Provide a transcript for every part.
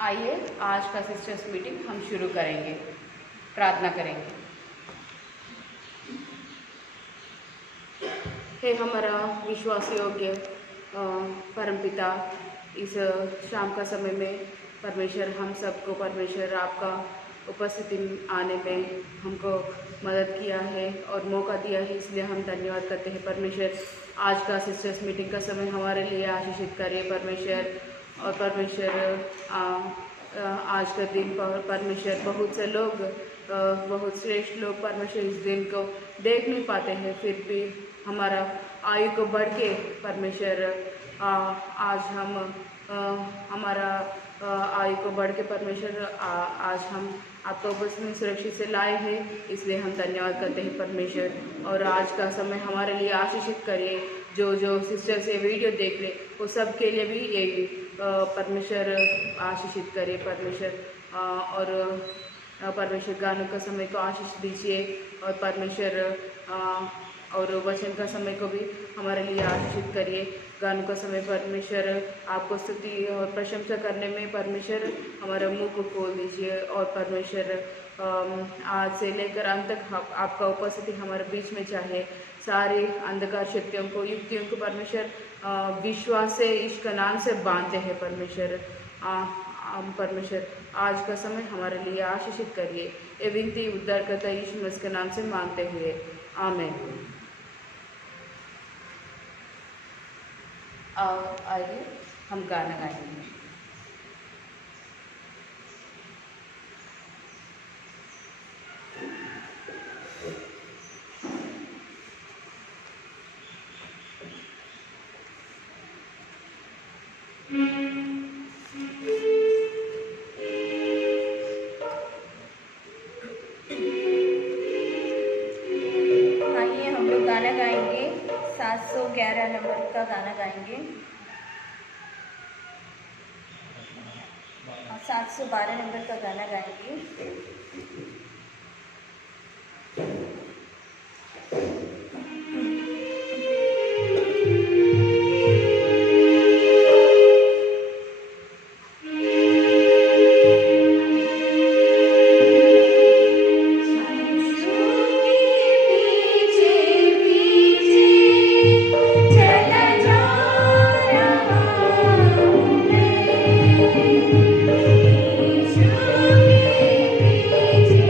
आइए आज का सिस्टर्स मीटिंग हम शुरू करेंगे। प्रार्थना करेंगे। हे हमारा विश्वास योग्य परमपिता, इस शाम का समय में परमेश्वर हम सबको परमेश्वर आपका उपस्थिति आने में हमको मदद किया है और मौका दिया है, इसलिए हम धन्यवाद करते हैं परमेश्वर। आज का सिस्टर्स मीटिंग का समय हमारे लिए आशीषित करिए परमेश्वर। और परमेश्वर आज का दिन परमेश्वर बहुत से लोग बहुत श्रेष्ठ लोग परमेश्वर इस दिन को देख नहीं पाते हैं, फिर भी हमारा आयु को बढ़ के परमेश्वर आज हम हमारा आयु को बढ़ के परमेश्वर आज हम आपका उपस्थिति में सुरक्षित से लाए हैं, इसलिए हम धन्यवाद करते हैं परमेश्वर। और आज का समय हमारे लिए आशीषित करिए। जो सिस्टर से वीडियो देख ले वो सब के लिए भी ये परमेश्वर आशीषित करिए परमेश्वर। और परमेश्वर गानों का समय को आशीष दीजिए और परमेश्वर और वचन का समय को भी हमारे लिए आशीषित करिए। गानों का समय परमेश्वर आपको स्तुति और प्रशंसा करने में परमेश्वर हमारा मुंह को खोल दीजिए। और परमेश्वर आज से लेकर अंत तक आपका उपस्थिति हमारे बीच में चाहे। सारे अंधकार शक्तियों को युक्तियों को परमेश्वर विश्वास से इसका नाम से बांधते हैं परमेश्वर। परमेश्वर आज का समय हमारे लिए आशीषित करिए। ये विनती उद्धारकर्ता यीशु मसीह के नाम से मांगते हुए आमीन। आइए हम गाना गाएंगे। आइए हम लोग गाना गाएंगे। 711 नंबर का गाना गाएंगे। 712 नंबर का गाना गाएंगे। पीछे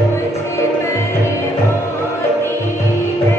मुझ पर होती है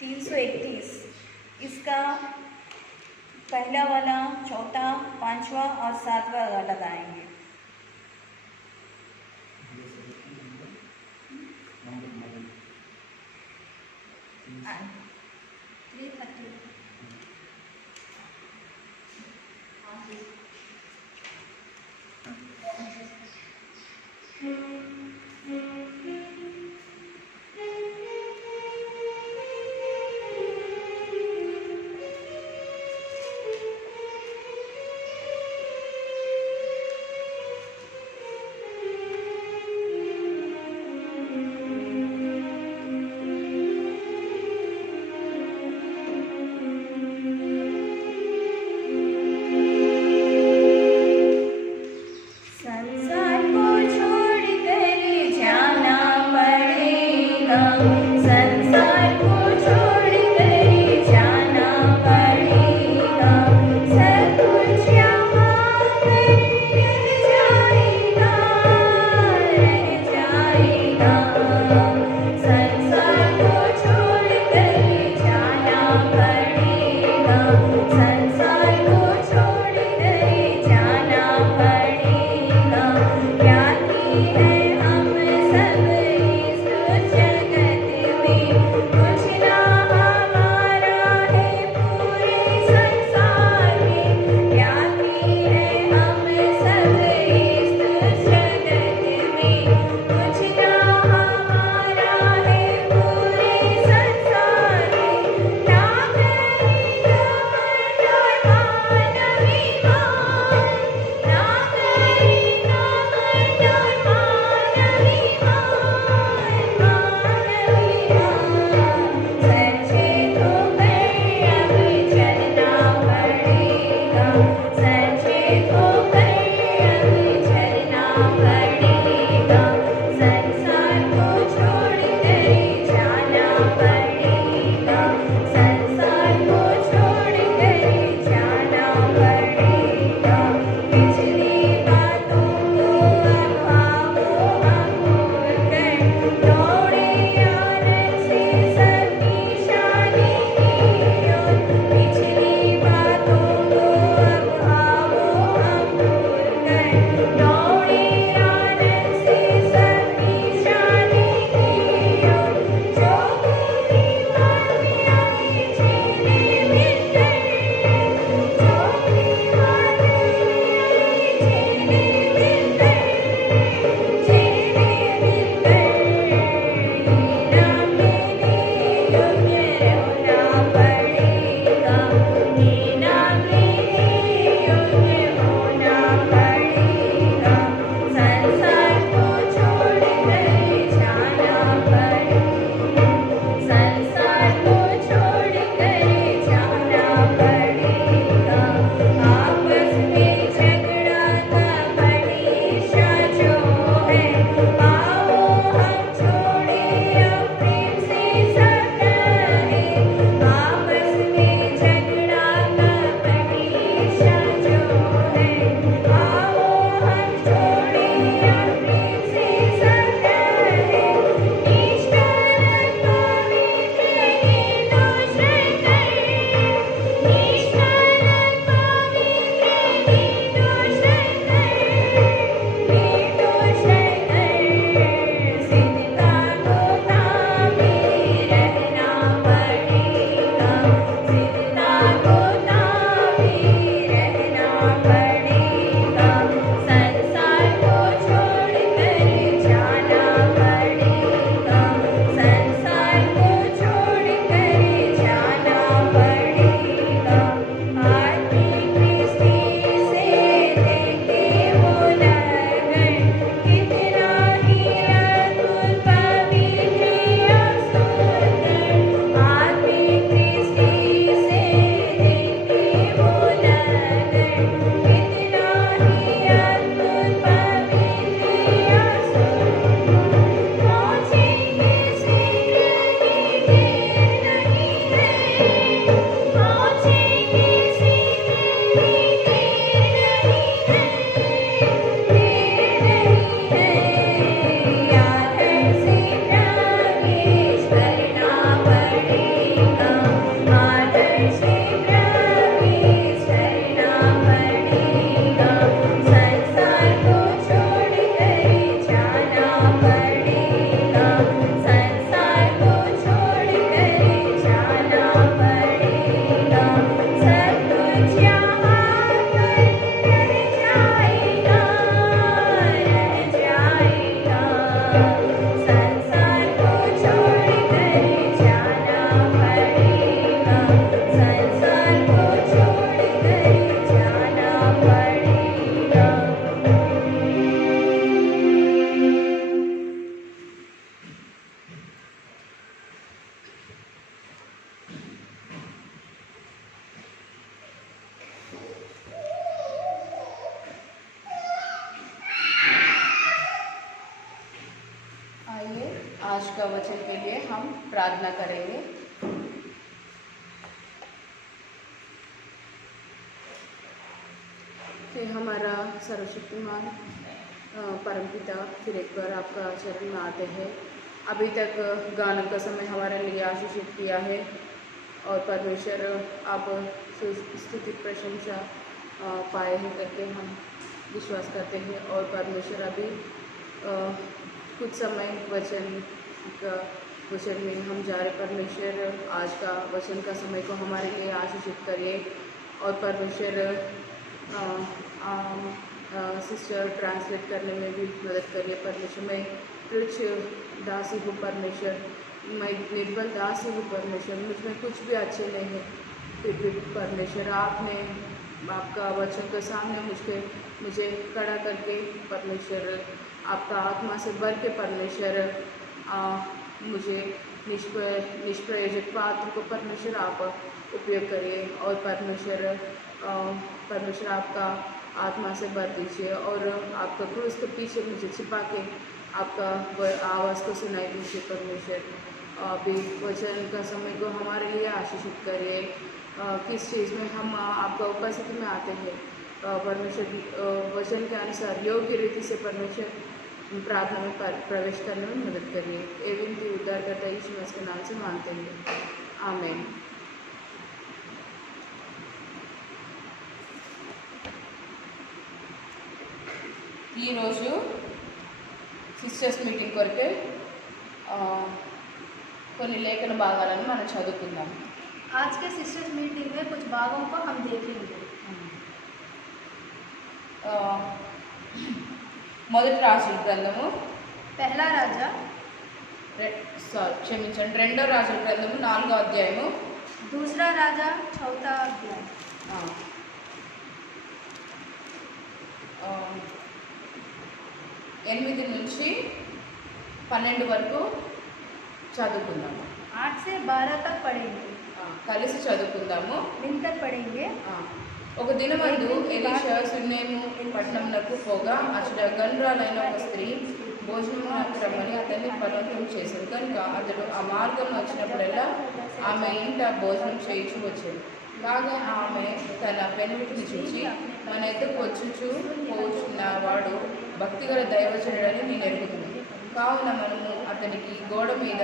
331। इसका पहला वाला, चौथा, पांचवा और सातवां गाना गाएंगे। संसार को छोड़कर आज का वचन के लिए हम प्रार्थना करेंगे। फिर हमारा सर्वशक्तिमान परमपिता फिर एक बार आपका चरण में आते हैं। अभी तक गानों का समय हमारे लिए आशीषित किया है और परमेश्वर आप स्तुति प्रशंसा पाए हैं करके हम विश्वास करते हैं। और परमेश्वर अभी कुछ समय वचन में हम जा रहे। परमेश्वर आज का वचन का समय को हमारे लिए आशीषित करिए और परमेश्वर सिस्टर ट्रांसलेट करने में भी मदद करिए। परमेश्वर मैं तुच्छ दासी हूँ परमेश्वर, मैं निर्बल दासी हूँ परमेश्वर, मुझ में कुछ भी अच्छे नहीं है। फिर भी परमेश्वर आपने आपका वचन के सामने मुझे खड़ा करके परमेश्वर आपका आत्मा से भर के परमेश्वर मुझे निष्प्रयोजक पात्र को परमेश्वर आप उपयोग करिए। और परमेश्वर आपका आत्मा से भर दीजिए और आपका क्रूस के पीछे मुझे छिपा के आपका आवाज़ को सुनाई दीजिए। परमेश्वर अभी वचन का समय को हमारे लिए आशीषित करिए। किस चीज़ में हम आपका उपस्थिति में आते हैं परमेश्वर वचन के अनुसार योग्य रीति से परमेश्वर प्रार्थना में प्रवेश करने में मदद करिए। ये विनती उद्धारकर्ता यीशु मसीह के नाम से मांगते हैं, आमीन। ఈ రోజు సిస్టర్స్ మీటింగ్ కొరకే కొన్ని లేఖన భాగాలను మనం చదువుకుందాం। आज के सिस्टर्स मीटिंग में कुछ भागों को हम देखेंगे। మొదటి రాజుల గ్రంథము पहला राजा క్షమించండి రెండో రాజుల గ్రంథము 4వ అధ్యాయము, दूसरा राजा 4वां अध्याय 8 నుంచి 12 వరకు చదువుకుందాము। 8 से 12 तक पढ़ेंगे, కలిసి చదువుకుందాము, मिलकर पढ़ेंगे। ఒక దినమందు ఎలీషా సున్నేము పట్టణంనకు పోగా అచ్చట గనురాలైన ఒక స్త్రీ భోజనమునకు రమ్మని అతన్ని బలవంతం చేశాడు కనుక అతడు ఆ మార్గం వచ్చినప్పుడల్లా ఆమె ఇంట భోజనం చేయించు వచ్చాడు। కాగా ఆమె తన పెనిమిటిని చూసి మన ఎద్దకు వచ్చుచు పోచున్న వాడు భక్తిగల దైవజనుడని నేను ఎరుగుతున్నాను। కావున మనము అతనికి గోడ మీద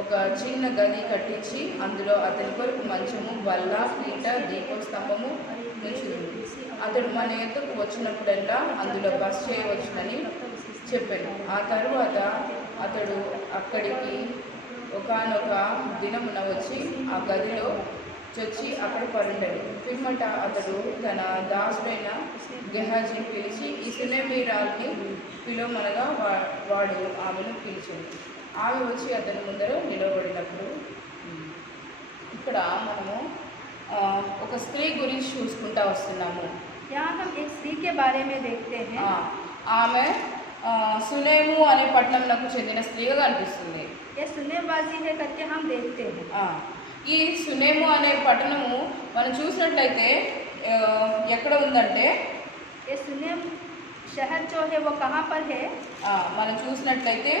ఒక చిన్న గది కట్టించి అందులో అతని కొరకు మంచము, బల్ల, పీట, దీపస్తంభము ఉంచుదుము। అతడు మన ఎద్దకు వచ్చినప్పుడల్లా అందులో బస చేయవచ్చునని చెప్పాను। ఆ తరువాత అతడు అక్కడికి ఒకానొక దినమున వచ్చి ఆ గదిలో చొచ్చి అక్కడ పరుండెను। పిమ్మట అతడు తన దాసుడైన గెహాజీని పిలిచి ఈ సునేమీరాల్ని పిలువమనగా వాడు ఆమెను పిలిచాడు। ఆమె వచ్చి అతని ముందర నిలబడినప్పుడు ఇక్కడ మనము ఒక స్త్రీ గురించి చూసుకుంటా వస్తున్నాము। यहाँ हम एक स्त्री के बारे में देखते हैं। ఆమె సునేము అనే పట్టణంకు చెందిన స్త్రీగా కనిపిస్తుంది। ये सुनेमवासी है करके हम देखते हैं। ఈ సునేము అనే పట్టణము మనం చూసినట్లయితే ఎక్కడ ఉందంటే ये सुनेम शहर जो है वो कहाँ पर है? మనం చూసినట్లయితే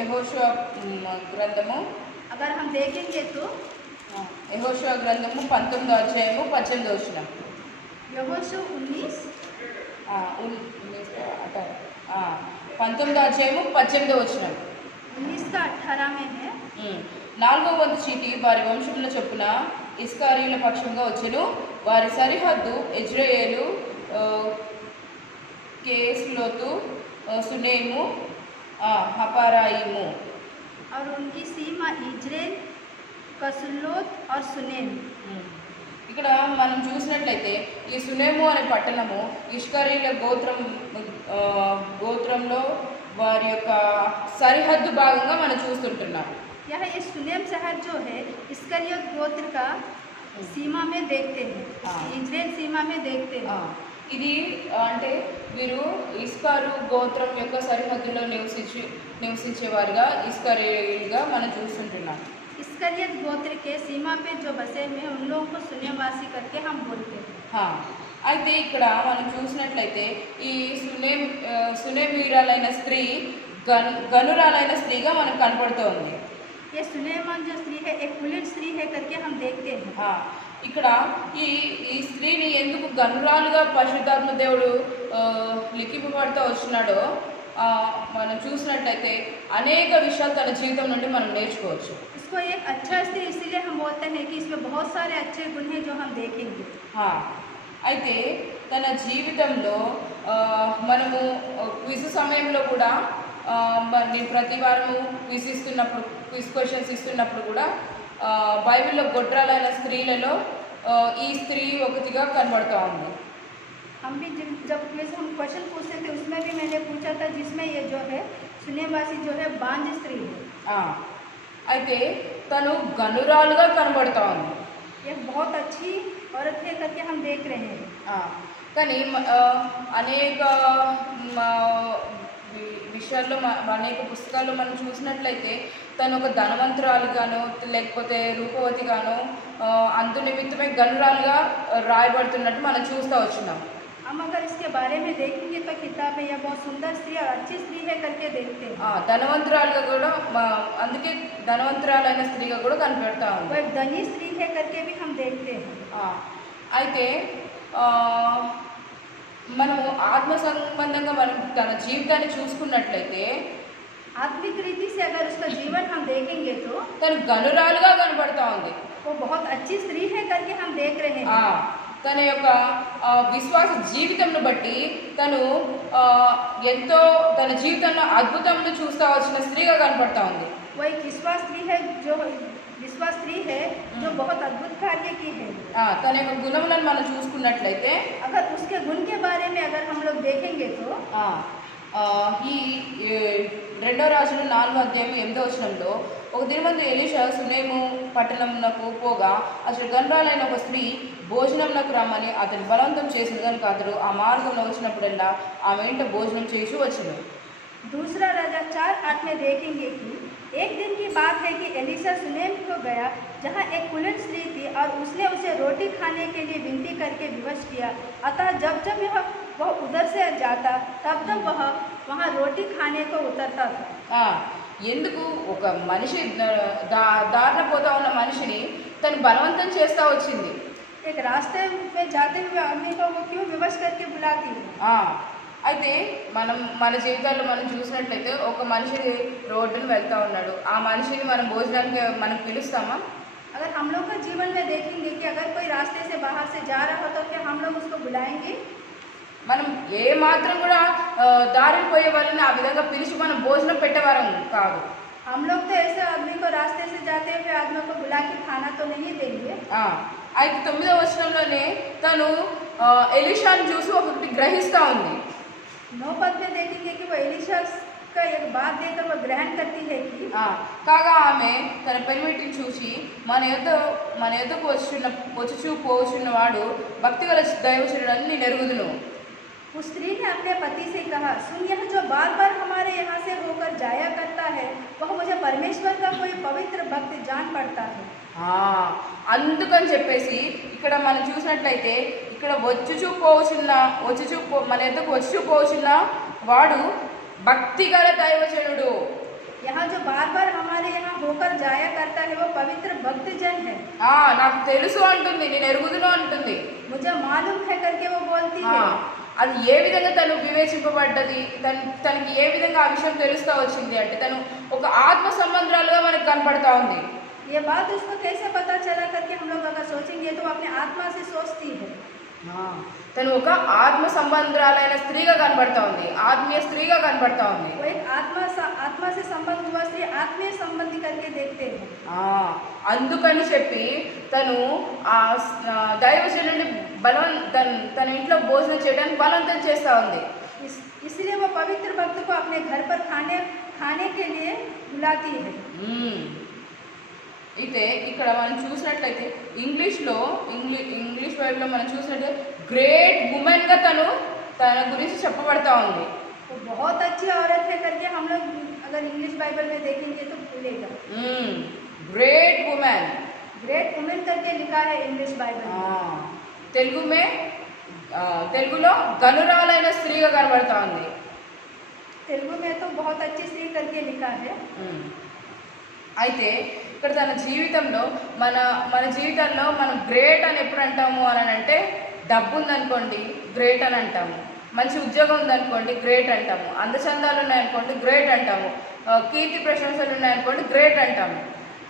యెహోషువ గ్రంథము अगर हम देखेंगे तो యెహోషువ గ్రంథము 19వ అధ్యాయము 18వ వచనం, यहोशू 19 19వ అధ్యాయము 18వ వచనం 19 का 18 में है। 4వ వంతు చీటి వారి వంశముల చొప్పున ఇస్కారీల పక్షంగా వచ్చెను। వారి సరిహద్దు ఇజ్రాయేలు, కేస్లోతు, సునేము, హపారాయిము। और उनकी सीमा इज्रेल, कसुल्लोत और सुनेम। ఇక్కడ మనం చూసినట్లయితే ఈ సునేము అనే పట్టణము ఇష్కరీల గోత్రంలో వారి యొక్క సరిహద్దు భాగంగా మనం చూస్తుంటున్నాం। यह ये सुनेम शहर जो है इस्करियोत गोत्र का सीमा में देखते हैं, इज्रेल सीमा में देखते हैं। ఇది అంటే వీరు ఇస్కారు గోత్రం యొక్క సరిహద్దులో నివసించేవారుగా ఇస్కరీలుగా మనం చూస్తుంటున్నాం। इस्करियत गोत्र के सीमा पे जो बसे में उन लोगों को सुनेमवासी करके हम बोलते हैं। అయితే ఇక్కడ మనం చూసినట్లయితే ఈ సునేమీరాలైన స్త్రీ గనురాలైన స్త్రీగా మనకు కనపడుతోంది. ये सुलेमान जो स्त्री है एक कुलीन स्त्री है करके हम देखते हैं। ఇక్కడ ఈ ఈ స్త్రీని ఎందుకు గనురాలుగా పరిశుద్ధాత్మ దేవుడు లిఖింపబడుతూ వచ్చినాడో మనం చూసినట్లయితే అనేక విషయాలు తన జీవితం నుండి మనం నేర్చుకోవచ్చు. इसको एक अच्छा स्त्री इसलिए हम बोलते हैं कि इसमें बहुत सारे अच्छे गुण हैं जो हम देखेंगे. అయితే తన జీవితంలో మనము క్విజ్ సమయంలో కూడా నేను ప్రతి వారము క్విజ్ ఇస్తున్నప్పుడు క్విజ్ క్వశ్చన్స్ ఇస్తున్నప్పుడు కూడా బైబిల్లో గొడ్రాలైన స్త్రీలలో ఈ స్త్రీ ఒకటిగా కనబడుతూ ఉంది. हम भी जब हम क्वेश्चन पूछते थे उसमें भी मैंने पूछा था जिसमें ये जो है सुनेवासी जो है बांझ स्त्री है. అయితే తను గనురాలుగా కనబడుతూ ఉంది. ये बहुत अच्छी औरत है करके हम देख रहे हैं. కానీ అనేక విషయాల్లో అనేక పుస్తకాల్లో మనం చూసినట్లయితే తను ఒక ధనవంతురాలుగాను లేకపోతే రూపవతిగాను అందు నిమిత్తమే గనురాలుగా రాయబడుతున్నట్టు మనం చూస్తూ వచ్చినాం. हम अगर इसके बारे में देखेंगे तो किताब में यह बहुत सुंदर स्त्री और अच्छी स्त्री है करके देखते हैं. ధనవంతురాలుగా కూడా అందుకే ధనవంతురాలైన స్త్రీగా కూడా కనపడతా ఉంది. वो एक धनी स्त्री है करके भी हम देखते हैं. అయితే మనము ఆత్మ సంబంధంగా మనం తన జీవితాన్ని చూసుకున్నట్లయితే आत्मिक रीति से अगर उसका जीवन हम देखेंगे तो తను గనురాలుగా కనబడతా ఉంది. वो बहुत अच्छी स्त्री है करके हम देख रहे हैं. తన యొక్క విశ్వాస జీవితంను బట్టి తను ఎంతో తన జీవితంలో అద్భుతంను చూస్తూ వచ్చిన స్త్రీగా కనపడతా ఉంది. वो एक विश्वास स्त्री है जो बहुत अद्भुत कार्य की है. తన యొక్క గుణములను మనం చూసుకున్నట్లయితే अगर उसके गुण के बारे में अगर हम लोग देखेंगे तो ఈ 2 రాజులు 4వ అధ్యాయం 8వ వచనంలో ఒక దినమందు ఎలీషా సునేము పట్టణంనకు పోగా అసలు గనురాలైన ఒక స్త్రీ భోజనంనకు రమ్మని అతను బలవంతం చేసిన కనుక అతడు ఆ మార్గంలో వచ్చినప్పుడల్లా ఆమె ఇంట భోజనం చేసి వచ్చాడు. दूसरा राजा 4:8 में देखेंगे कि एक दिन की बात है कि एलीशा सुनेम को गया जहाँ एक कुलीन स्त्री थी और उसने उसे रोटी खाने के लिए विनती करके विवश किया. अतः जब जब वह उधर से जाता तब तब वह वहाँ रोटी खाने को उतरता था. ఎందుకు ఒక మనిషి దారిన పోతా ఉన్న మనిషిని తను బలవంతం చేస్తూ వచ్చింది. एक रास्ते में जाते हुए आदमी को वो क्यों विवश करके बुलाती है. అయితే మన జీవితాల్లో మనం చూసినట్లయితే ఒక మనిషి రోడ్డును వెళ్తూ ఉన్నాడు. ఆ మనిషిని మనం భోజనానికి మనం పిలుస్తామా? अगर हम लोग का जीवन में देखेंगे कि अगर कोई रास्ते से बाहर से जा रहा हो तो क्या हम लोग उसको बुलाएंगे? మనం ఏ మాత్రం కూడా దారిని పోయే వాళ్ళని ఆ విధంగా పిలిచి మనం భోజనం పెట్టేవారం కాదు. हम लोग तो ऐसे आदमी को रास्ते से जाते हुए आदमी को बुला के खाना तो नहीं देंगे. అయితే 9వ వచనంలోనే తను ఎలీషాను చూసి ఒకటి గ్రహిస్తూ ఉంది. 9 पद में देखेंगे कि वो एलीशा का एक बात देकर वो ग्रहण करती है कि కాగా ఆమె తన పెనిమిటిని చూసి మన యొద్దకు వచ్చి పోచున్నవాడు భక్తిగల దైవజనుడని నేను ఎరుగుదును. उस स्त्री ने अपने पति से कहा, सुन, यह जो बार बार हमारे यहाँ से होकर जाया करता है वह मुझे परमेश्वर का कोई पवित्र भक्त जान पड़ता है. అందుకని చెప్పేసి ఇక్కడ మనం చూసినట్లయితే ఇక్కడ మన ఎద్దకు వచ్చి పోచున్న వాడు భక్తిగల దైవజనుడు. यहाँ जो बार बार हमारे यहाँ होकर जाया करता है वो पवित्र भक्त जन है. నాకు తెలుసు అంటుంది, నేను ఎరుగుదును అంటుంది. मुझे मालूम है करके वो बोलती है. అది ఏ విధంగా తను వివేచింపబడ్డది, తనకి ఏ విధంగా ఆ విషయం తెలుస్తూ వచ్చింది అంటే తను ఒక ఆత్మ సంబంధాలుగా మనకు కనపడతా ఉంది. ये बात उसको कैसे पता चला करके हम लोग अगर सोचेंगे तो अपने आत्मा से सोचती है. తను ఒక ఆత్మ సంబంధాలైన స్త్రీగా కనబడతా ఉంది, ఆత్మీయ స్త్రీగా కనబడతా ఉంది. वो एक आत्मा से संबंध हुआ स्त्री आत्मीय संबंधी करके देखते हैं. అందుకని చెప్పి తను ఆ దైవజనుడిని తన ఇంట్లో భోజనం చేయడానికి బలవంతం చేస్తూ ఉంది. इसलिए वो पवित्र भक्त को अपने घर पर खाने के लिए बुलाती है. అయితే ఇక్కడ మనం చూసినట్లయితే ఇంగ్లీష్ బైబిల్లో మనం చూసినట్లయితే గ్రేట్ ఉమెన్గా తన గురించి చెప్పబడతా ఉంది. बहुत अच्छी औरत है करके हम लोग अगर इंग्लिश बाइबल में देखेंगे तो मिलेगा. ग्रेट वुमेन करके लिखा है इंग्लिश बाइबल. తెలుగులో గనురాలైన స్త్రీగా కనబడతా ఉంది. तेलुगु में तो बहुत अच्छी स्त्री करके लिखा है। అయితే ఇక్కడ తన జీవితంలో మన జీవితంలో మనం గ్రేట్ అని ఎప్పుడు అంటాము అని అంటే, డబ్బు ఉందనుకోండి గ్రేట్ అని అంటాము, మంచి ఉద్యోగం ఉందనుకోండి గ్రేట్ అంటాము, అందచందాలు ఉన్నాయనుకోండి గ్రేట్ అంటాము, కీర్తి ప్రశంసలు ఉన్నాయనుకోండి గ్రేట్ అంటాము.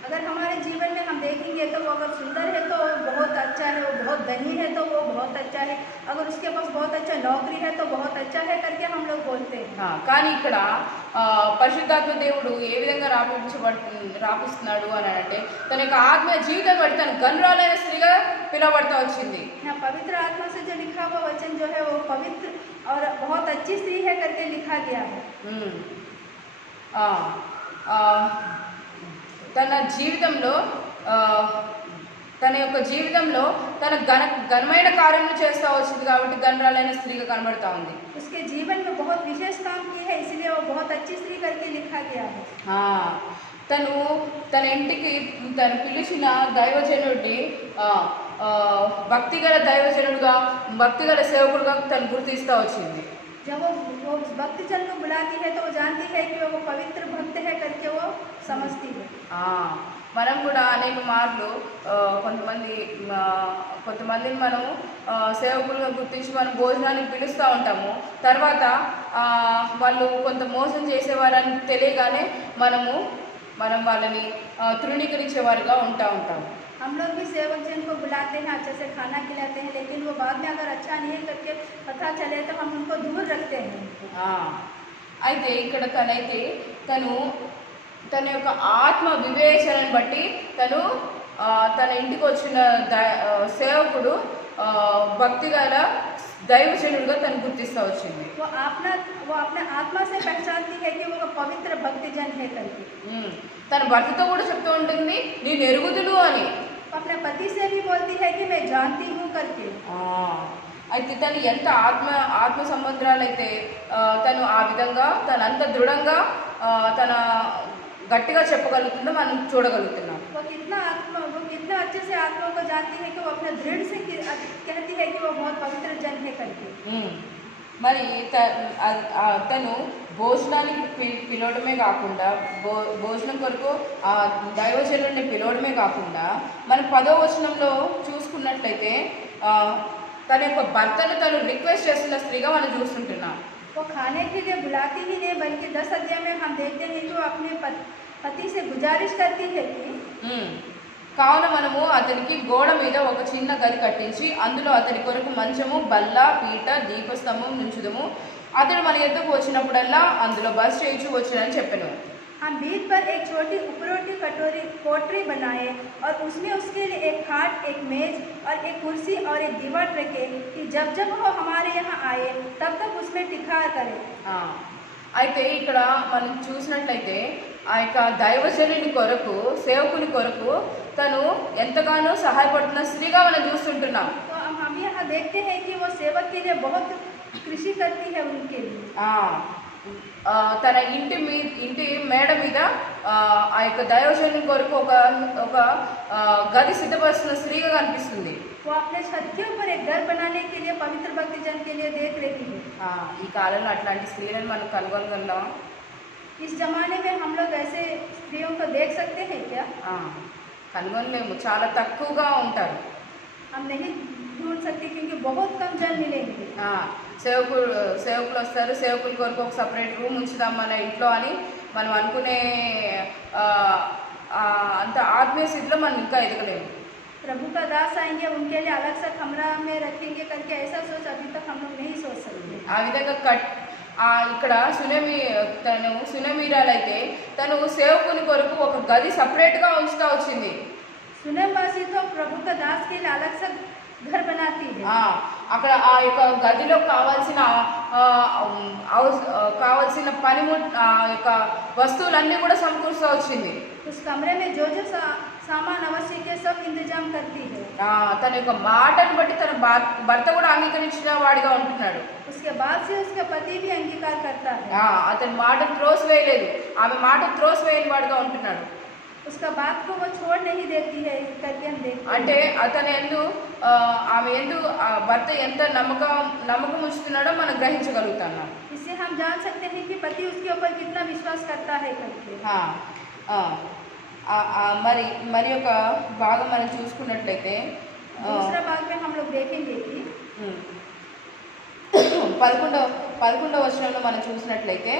अगर हमारे जीवन में हम देखेंगे तो वो अगर सुंदर है तो वो बहुत अच्छा है, वो बहुत धनी है तो वो बहुत अच्छा है, अगर उसके पास बहुत अच्छा नौकरी है तो बहुत अच्छा है करके हम लोग बोलते हैं। కానీ ఇక్కడ పరిశుద్ధాత్మ దేవుడు ఏ విధంగా రాపిస్తున్నాడు అని అంటే, తన యొక్క ఆత్మీయ జీవితం బట్టి తన గనురాలైన స్త్రీగా పిలువబడతా వచ్చింది. पवित्र आत्मा से जो लिखा हुआ वचन जो है वो पवित्र और बहुत अच्छी स्त्री है करके लिखा गया है। తన జీవితంలో తన యొక్క జీవితంలో తన ఘనమైన కార్యములు చేస్తూ వచ్చింది కాబట్టి గనురాలైన స్త్రీగా కనబడతా ఉంది. उसके जीवन में बहुत विशेष काम किए है, इसलिए वो बहुत अच्छी स्त्री करके लिखा गया है। తను తన ఇంటికి తను పిలిచిన దైవజనుడిని భక్తిగల దైవజనుడిగా, భక్తిగల సేవకుడుగా తను గుర్తిస్తూ వచ్చింది. जब वो भक्त जन को बुलाती है तो वो जानती है कि वो पवित्र भक्त है करके वो समझती है। మనం కూడా అనేక మార్లు కొంతమందిని మనము సేవకులుగా గుర్తించి మనం భోజనానికి పిలుస్తూ ఉంటాము. తర్వాత వాళ్ళు కొంత మోసం చేసేవారని తెలియగానే మనం వాళ్ళని తృణీకరించేవారుగా ఉంటాము. हम लोग भी सेवक जन को बुलाते हैं, अच्छे से खाना खिलाते हैं, लेकिन वो बाद में अगर अच्छा नहीं करके पता चले तो हम उनको दूर रखते हैं। అయితే ఇక్కడ తను తన యొక్క ఆత్మ వివేచనను బట్టి తన ఇంటికి వచ్చిన సేవకుడు భక్తిగల దైవజనుడిగా తను గుర్తిస్తూ వచ్చింది. वो अपने आत्मा से पहचानती है कि वो पवित्र भक्त जन है करके। తన భర్తతో కూడా చెప్తూ ఉంటుంది నేను ఎరుగుదును అని. अपने पति से भी बोलती है कि मैं जानती हूँ करके। అయితే తను ఎంత ఆత్మ సంబంధాలైతే తను ఆ విధంగా తను అంత దృఢంగా తన గట్టిగా చెప్పగలుగుతుందో మనం చూడగలుగుతున్నాం. वो कितना अच्छे से आत्मा को जानती है कि वो अपने दृढ़ से कहती है कि वो बहुत पवित्र जन है करके। మరి తను భోజనానికి పిలవడమే కాకుండా, భోజనం కొరకు ఆ దైవజనుడిని పిలవడమే కాకుండా, మన 10వ వచనంలో చూసుకున్నట్లయితే తన యొక్క భర్తను తను రిక్వెస్ట్ చేస్తున్న స్త్రీగా మనం చూస్తుంటున్నాం. वो खाने के लिए बुलाती ही नहीं, बल्कि 10 अध्याय में हम देखते हैं कि वो अपने पति से गुजारिश करती है कि కావున మనము అతనికి గోడ మీద ఒక చిన్న గది కట్టించి అందులో అతని కొరకు మంచము, బల్ల, పీట, దీపస్తంభం నుంచుదము. అతడు మన ఎద్దుకు వచ్చినప్పుడల్లా అందులో బస చేయించు వచ్చానని చెప్పాను. हम बीच पर एक छोटी उपरोटी कोठरी बनाए और उसमें उसके लिए एक खाट, एक मेज और एक कुर्सी और एक दीवार रखे कि जब जब वो हमारे यहाँ आए तब तक उसमें टिकार करे। అయితే ఇక్కడ మనం చూసినట్లయితే ఆ యొక్క దైవజనుని కొరకు, సేవకుని కొరకు తను ఎంతగానో సహాయపడుతున్న స్త్రీగా మనం చూస్తుంటున్నాం. तो हम यहाँ देखते हैं कि वो सेवक के लिए बहुत कृषि करती है उनके लिए। తన ఇంటి మేడ మీద ఆ యొక్క దైవజనుని కొరకు ఒక గది సిద్ధపరుస్తున్న స్త్రీగా కనిపిస్తుంది. वो अपने छत के ऊपर एक घर बनाने के लिए पवित्र भक्त जन के लिए देख रही है। ఈ కాలంలో అట్లాంటి స్త్రీలను మనం కనుగొనగలం. इस जमाने में हम लोग ऐसे स्त्रियों को देख सकते हैं क्या? కనుగొనలేము, చాలా తక్కువగా ఉంటారు. हम नहीं ढूंढ सकते क्योंकि बहुत कम जन मिलेंगे। సేవకులు వస్తారు, సేవకుల కొరకు ఒక సపరేట్ రూమ్ ఉంచుదాం మన ఇంట్లో అని మనం అనుకునే అంత ఆత్మీయ స్థితిలో మనం ఇంకా ఎదగలేము. प्रभु का दास आएंगे, उनके लिए अलग सा कमरा में रखेंगे करके ऐसा सोच अभी तक हम लोग नहीं सोच सकते। ఆ విధంగా ఇక్కడ సునమీరాలైతే తను సేవకుని కొరకు ఒక గది సపరేట్గా ఉంచుతా వచ్చింది. सुनमवासी तो प्रभु का दास के लिए अलग सा घर बनाती है। అక్కడ ఆ యొక్క గదిలో కావాల్సిన యొక్క వస్తువులన్నీ కూడా సమకూరుస్తూ వచ్చింది. उस कमरे में जो सामान आवश्यक है सब इंतजाम करती है। తన యొక్క మాటను బట్టి తన భర్త కూడా అంగీకరించిన వాడిగా ఉంటున్నాడు. उसके बाद से उसके पति भी अंगीकार करता है। అతని మాటను త్రోసివేయలేదు, ఆమె మాట త్రోసివేయని వాడిగా ఉంటున్నాడు. उसका बात को वो छोड़ नहीं देती है करके हम देखते हैं। అంటే అతను ఆమె భర్త ఎంత నమ్మకం ఉంచుతున్నాడో మనం గ్రహించగలుగుతున్నాం. इससे इससे हम जान सकते हैं कि पति उसके ऊपर कितना विश्वास करता है करके। మరి మరి ఒక భాగం మనం చూసుకున్నట్లయితే दूसरा भाग में हम लोग देखेंगे कि 11వ వచనంలో మనం చూసినట్లయితే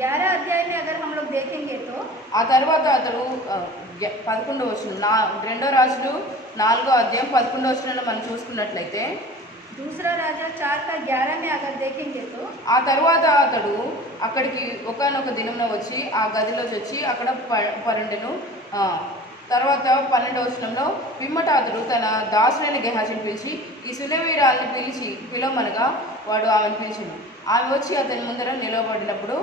11 अध्याय में अगर हम लोग देखेंगे तो ఆ తర్వాత అతడు 11వ వచనం రెండో రాజులు 4వ అధ్యాయం 11వ వచనంలో మనం చూసుకున్నట్లయితే दूसरा राजा 4 का 11 में अगर देखेंगे तो ఆ తర్వాత అతడు అక్కడికి ఒకానొక దినమున వచ్చి ఆ గదిలోకి వచ్చి అక్కడ పరుండెను. తర్వాత 12వ వచనంలో పిమ్మట అతడు తన దాసుడైన గెహాజీని పిలిచి ఈ సునెమీరాల్ని పిలవమనగా వాడు ఆమెను పిలిచెను. ఆమె వచ్చి అతని ముందర నిలవబడినప్పుడు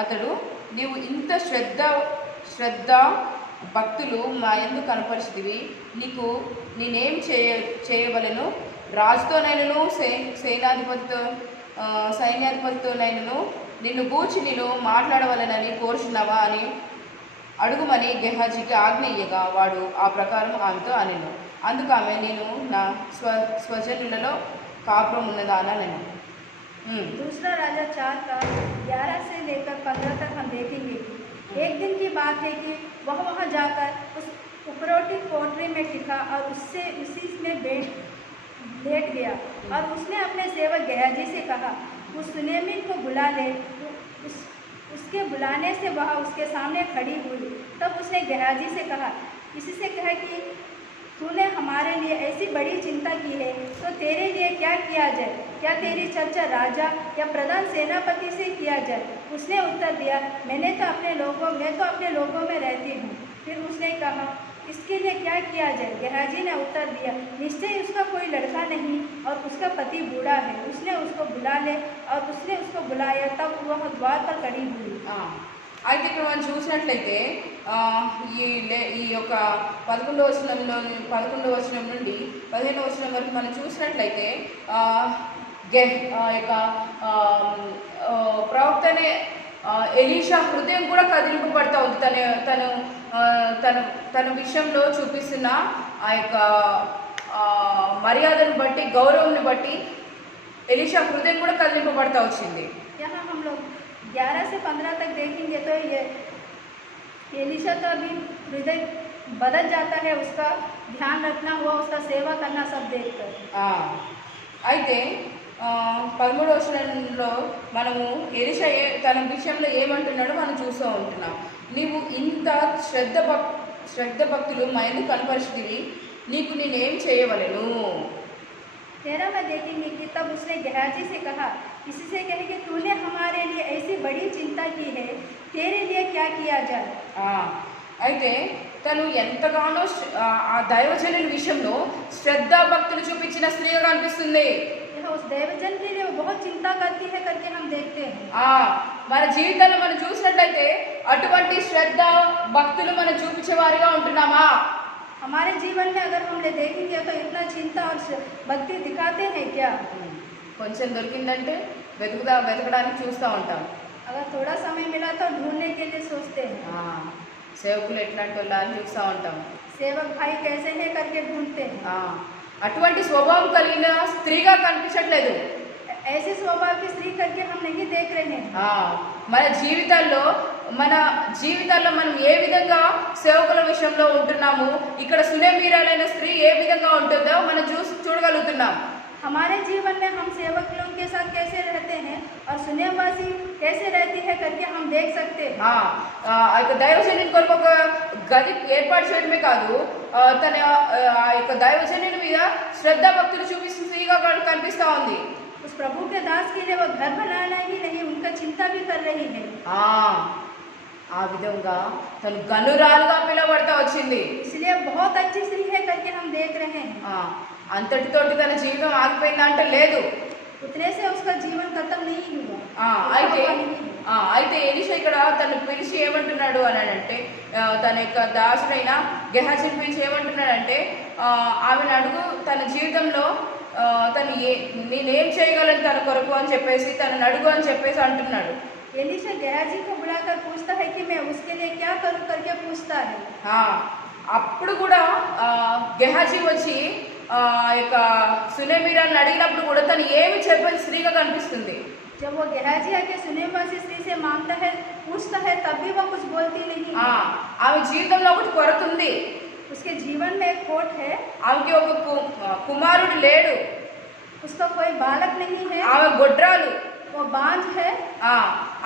అతడు నీవు ఇంత శ్రద్ధ భక్తులు మా యందు కనపరిచితివి, నేనేం చేయవలెను? రాజుతోనైనను సైన్యాధిపతితోనైనను నిన్ను గూర్చి నేను మాట్లాడవలెనని కోరుచున్నావా అని అడుగుమని గెహాజీకి ఆజ్ఞ ఇయ్యగా వాడు ఆ ప్రకారం ఆమెతో అనెను. అందుకు ఆమె నేను నా స్వజనులలో కాపురం ఉన్నదానను. दूसरा राजा 4 का 11 से लेकर 15 तक हम देखेंगे। एक दिन की बात है कि वह वहाँ जाकर उस उपरोटी पोटरी में टिका और उसी में लेट गया और उसने अपने सेवक गहजी से कहा उस सुनेमिन को बुला ले। उसके बुलाने से वह उसके सामने खड़ी हुई। तब उसने गहजी से कहा किसी से कहा कि तूने हमारे लिए ऐसी बड़ी चिंता की है तो तेरे लिए क्या किया जाए? क्या तेरी चर्चा राजा या प्रधान सेनापति से किया जाए? उसने उत्तर दिया मैं तो अपने लोगों में रहती हूँ। फिर उसने कहा इसके लिए क्या किया जाए? गहजी ने उत्तर दिया निश्चय उसका कोई लड़का नहीं और उसका पति बूढ़ा है। उसने उसको बुला ले और उसने उसको बुलाया। तब वह द्वार पर खड़ी हुई। అయితే ఇక్కడ మనం చూసినట్లయితే ఈ యొక్క 11వ వచనం నుండి 15వ వచనం వరకు మనం చూసినట్లయితే యొక్క ప్రవక్తనే ఎలీషా హృదయం కూడా కదిలింపబడతా ఉంది. తన విషయంలో చూపిస్తున్న ఆ యొక్క మర్యాదను బట్టి గౌరవాన్ని బట్టి ఎలీషా హృదయం కూడా కదిలింపబడతా వచ్చింది. 11 से 15 तक देखेंगे तो ये एलिशा का भी हृदय बदल जाता है, उसका ध्यान रखना हुआ, उसका सेवा करना सब देखकर। అయితే 13వ వచనంలో మనము ఎలీషా తన విషయంలో ఏమంటున్నాడో మనం చూస్తూ ఉంటున్నాం. నీవు ఇంత శ్రద్ధ భక్తులు మా యందు కనపరిచితివి, నేనేం చేయవలెను? 13 में देखेंगे कि तब उसने गहजी से कहा किसी से कहे कि तूने हमारे लिए ऐसी बड़ी चिंता की है, तेरे लिए क्या किया जाए? అయితే తను ఎంతగానో ఆ దైవజనుల విషయంలో శ్రద్ధ భక్తులు చూపించిన స్త్రీగా కనిపిస్తుంది. उस दैवजन के लिए वो बहुत चिंता करती है करके हम देखते हैं. మన జీవితంలో మనం చూసినట్లయితే అటువంటి శ్రద్ధ భక్తులు మనం చూపించే వారిగా ఉంటున్నామా? हमारे जीवन में अगर हम देखेंगे तो इतना चिंता और भक्ति दिखाते हैं क्या? కొంచెం దొరికిందంటే వెతకడానికి చూస్తూ ఉంటాం. अगर थोड़ा समय मिला तो ढूंढने के लिए सोचते हैं. సేవకులు ఎట్లాంటి వాళ్ళు అని చూస్తూ ఉంటాం. सेवक भाई कैसे है करके ढूंढते हैं. అటువంటి స్వభావం కలిగిన స్త్రీగా కనిపించట్లేదు. ऐसे स्वभाव की स्त्री करके हम नहीं देख रहे हैं. మన జీవితాల్లో మనం ఏ విధంగా సేవకుల విషయంలో ఉంటున్నాము, ఇక్కడ సునేమీరాలైన స్త్రీ ఏ విధంగా ఉంటుందో మనం చూడగలుగుతున్నాం. हमारे जीवन में हम सेवक लोगों के साथ कैसे रहते हैं और सुनेवासी कैसे रहती है करके हम देख सकते हैं. ఆ యొక్క దైవజనుని కొరకు ఒక గది ఏర్పాటు చేయడమే కాదు, తన ఆ యొక్క దైవజనుని మీద శ్రద్ధ భక్తులు చూపిస్తున్న స్త్రీగా కనిపిస్తూ ఉంది. उस प्रभु के दास के लिए वो घर बनाना ही नहीं, उनका चिंता भी कर रही है. ఆ విధంగా తను గనురాలుగా పిలువబడతా వచ్చింది. इसलिए बहुत अच्छी स्त्री है करके हम देख रहे हैं. అంతటితోటి తన జీవితం ఆగిపోయిందంటే లేదు. उतने से उसका जीवन खत्म नहीं हुआ. అయితే ఎలీషా ఇక్కడ తను పిలిచి ఏమంటున్నాడు అని అంటే, తన యొక్క దాసుడైన గెహాజీని పిలిచి ఏమంటున్నాడంటే, ఆమెను అడుగు తన జీవితంలో నేనేం చేయగలను తన కొరకు అని చెప్పేసి తనని అడుగు అని చెప్పేసి అంటున్నాడు. एलीशा गहजी को बुलाकर पूछता है कि मैं उसके लिए क्या करूं करके पूछता है. అప్పుడు కూడా గెహాజీ వచ్చి యొక్క సునేమీరాన్ని అడిగినప్పుడు కూడా తను ఏమి చెప్పని స్త్రీగా కనిపిస్తుంది. जब वो गेहाजी आके सुनेमवासी स्त्री से मांगता है, पूछता है, तब भी वो कुछ बोलती नहीं है। ఆమె జీవితంలో ఒకటి కొరత ఉంది. उसके जीवन में एक खोट है। ఆమెకి ఒక కుమారుడు లేడు. उसका कोई बालक नहीं है। ఆమె గొడ్రాలు. वो बांझ है।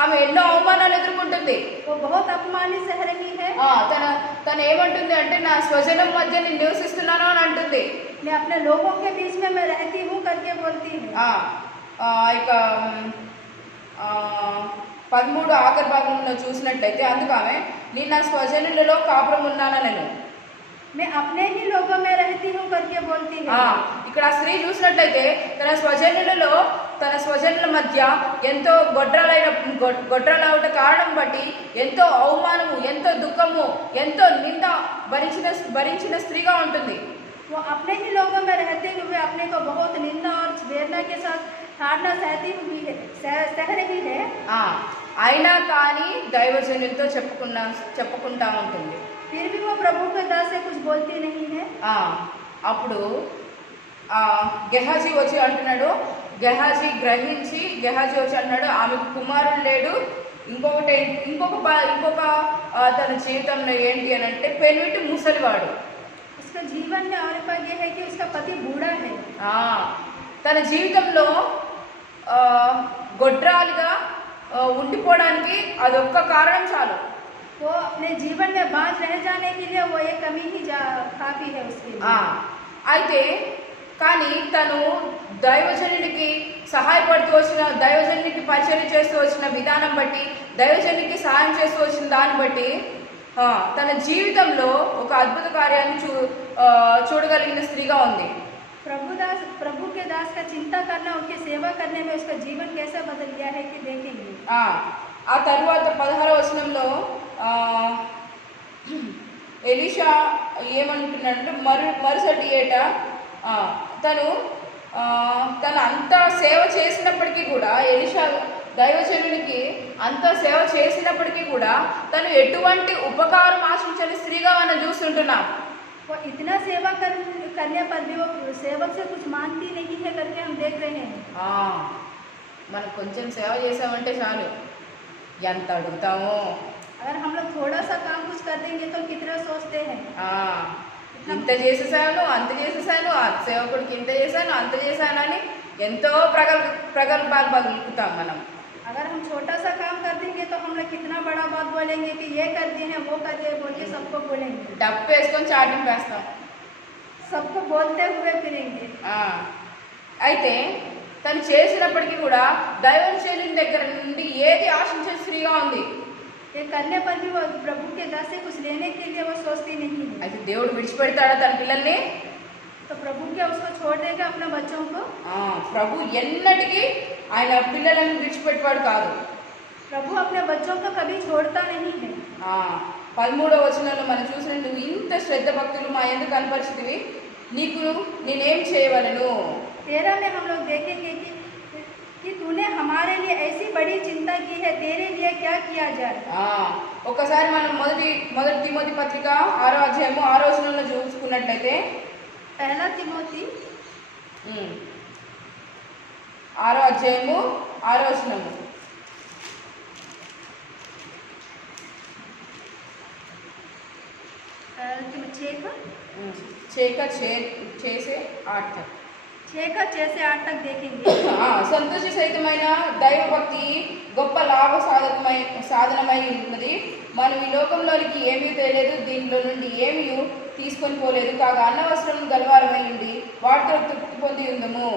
ఆమె ఎన్నో అవమానాలు ఎదుర్కొంటుంది. वो बहुत अपमानित सह रही है। తన ఏమంటుంది అంటే నా స్వజనం మధ్య నేను నివసిస్తున్నాను అని అంటుంది. मैं अपने लोगों के बीच में मैं रहती हूँ करके बोलती है। ఇక 13 ఆఖరి భాగంలో చూసినట్లయితే అందుకు ఆమె నేను నా స్వజనులలో కాపురం ఉన్నాను నేను. मैं अपने ही लोगों में रहती हूँ करके बोलती है। ఇక్కడ ఆ స్త్రీ చూసినట్లయితే తన స్వజనుల మధ్య ఎంతో గొడ్రాలవుట కారణం బట్టి ఎంతో అవమానము, ఎంతో దుఃఖము, ఎంతో నింద భరించిన స్త్రీగా ఉంటుంది. वो अपने ही लोगों में रहते हुए अपने को बहुत निंदा और वेदना के साथ ताड़ना सह रही है। అయినా కానీ దైవజనులతో చెప్పుకుంటా ఉంటుంది. फिर भी वो प्रभु के दास से कुछ बोलती नहीं है। అప్పుడు గెహాజీ వచ్చి అంటున్నాడు, గెహాజీ గ్రహించి గెహాజీ వచ్చి అంటున్నాడు ఆమెకు కుమారుడు లేడు. ఇంకొక తన జీవితంలో ఏంటి అని అంటే పెళ్ళిటి ముసలివాడు. उसका जीवन में और ये है कि उसका पति बूढ़ा है। తన జీవితంలో గొడ్రాలుగా ఉండిపోవడానికి అదొక్క కారణం చాలు. वो अपने जीवन में बांझ रह जाने के लिए वो एक कमी ही काफी है उसके लिए। అయితే కానీ తను దైవజనునికి సహాయపడుతూ వచ్చిన, దైవజనునికి పరిచయం చేస్తూ వచ్చిన విధానం బట్టి, దైవజనునికి సహాయం చేస్తూ వచ్చిన దాన్ని బట్టి తన జీవితంలో ఒక అద్భుత కార్యాన్ని చూడగలిగిన స్త్రీగా ఉంది. प्रभु के दास का चिंता करना, उनकी सेवा करने में उसका जीवन कैसे बदल गया है कि देखेंगे। ఆ తరువాత 16వ వచనంలో ఎలీషా ఏమంటున్నాడంటే మరుసటి ఏట తను అంత సేవ చేసినప్పటికీ కూడా, ఎలీషా దైవజనునికి అంత సేవ చేసినప్పటికీ కూడా తను ఎటువంటి ఉపకారం ఆశించని స్త్రీగా మనం చూస్తుంటున్నాం. वो इतना सेवा करने पर भी वो सेवक से कुछ मांगती नहीं है करके हम देख रहे हैं। మనం కొంచెం సేవ చేసామంటే చాలు, ఎంత అడుగుతామో. अगर हम लोग थोड़ा सा काम कुछ कर देंगे तो कितना सोचते हैं, ఇంత చేసేసాను, అంత చేసేసాను, ఆ సేవకుడికి ఇంత చేశాను, అంత చేశానని ఎంతో ప్రగల్భాలు పలుకుతాం మనం. अगर हम छोटा सा काम कर देंगे तो हम लोग कितना बड़ा बात बोलेंगे कि ये कर दिए हैं, वो कर दिए बोल के सबको बोलेंगे, డప్పు వేసుకొని చాటింపు వేస్తాం, सबको बोलते हुए फिरेंगे। అయితే తను చేసినప్పటికీ కూడా దైవజనుని దగ్గర నుండి ఏది ఆశించే స్త్రీగా ఉంది. ये करने पर भी वो प्रभु के दास से कुछ लेने के लिए वो सोचती नहीं है। అయితే దేవుడు విడిచిపెడతాడా తన పిల్లల్ని? तो प्रभु क्या उसको छोड़ देगा अपने बच्चों को? ప్రభు ఎన్నటికీ ఆయన పిల్లలను విడిచిపెట్టేవాడు కాదు. प्रभु अपने बच्चों को कभी छोड़ता नहीं है। 13వ వచనంలో మనం చూసిన నువ్వు ఇంత శ్రద్ధ భక్తులు మా ఎందుకు కనపరిచితివి, నీకు నేనేం చేయవలను. 13 में हम लोग देखेंगे कि तूने हमारे लिए ऐसी बड़ी चिंता की है, तेरे लिए क्या किया जाए। ఒకసారి మనం మొదటి తిమోతి పత్రిక 6వ అధ్యాయము 6వ వచనంలో చూసుకున్నట్లయితే, पहला तिमोथी 6వ అధ్యాయము 6వ వచనము, చేసే 6 तक देखेंगे। సంతోష సహితమైన దైవభక్తి గొప్ప లాభ సాధనమై ఉన్నది. మనం ఈ లోకంలోనికి ఏమీ తెలియదు, దీనిలో నుండి ఏమీ తీసుకొని పోలేదు, కాగా అన్నవసరం గలవారమై ఉండి వాటితో తృప్తి పొంది ఉందము.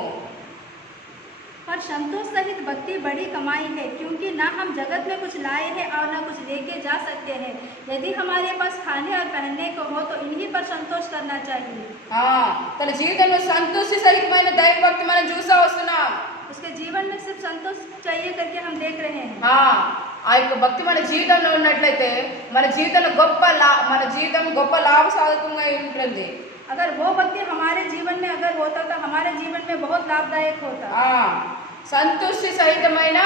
पर संतोष सहित भक्ति बड़ी कमाई है, क्योंकि ना हम जगत में कुछ लाए हैं और ना कुछ लेके जा सकते हैं। यदि हमारे पास खाने और पहनने को हो तो इन्हीं पर संतोष करना चाहिए। తన జీవితంలో సంతోష సహితమైన దైవభక్తి మనం చూస్తూ వస్తున్నాం. उसके जीवन में सिर्फ संतोष चाहिए करके हम देख रहे हैं। ఆ యొక్క భక్తి మన జీవితంలో ఉన్నట్లయితే మన జీవితంలో గొప్ప లాభ సాధకంగా ఉంటుంది. अगर वो भक्ति हमारे जीवन में अगर होता तो हमारे जीवन में बहुत लाभदायक होता। संतुष्टि सहितమైన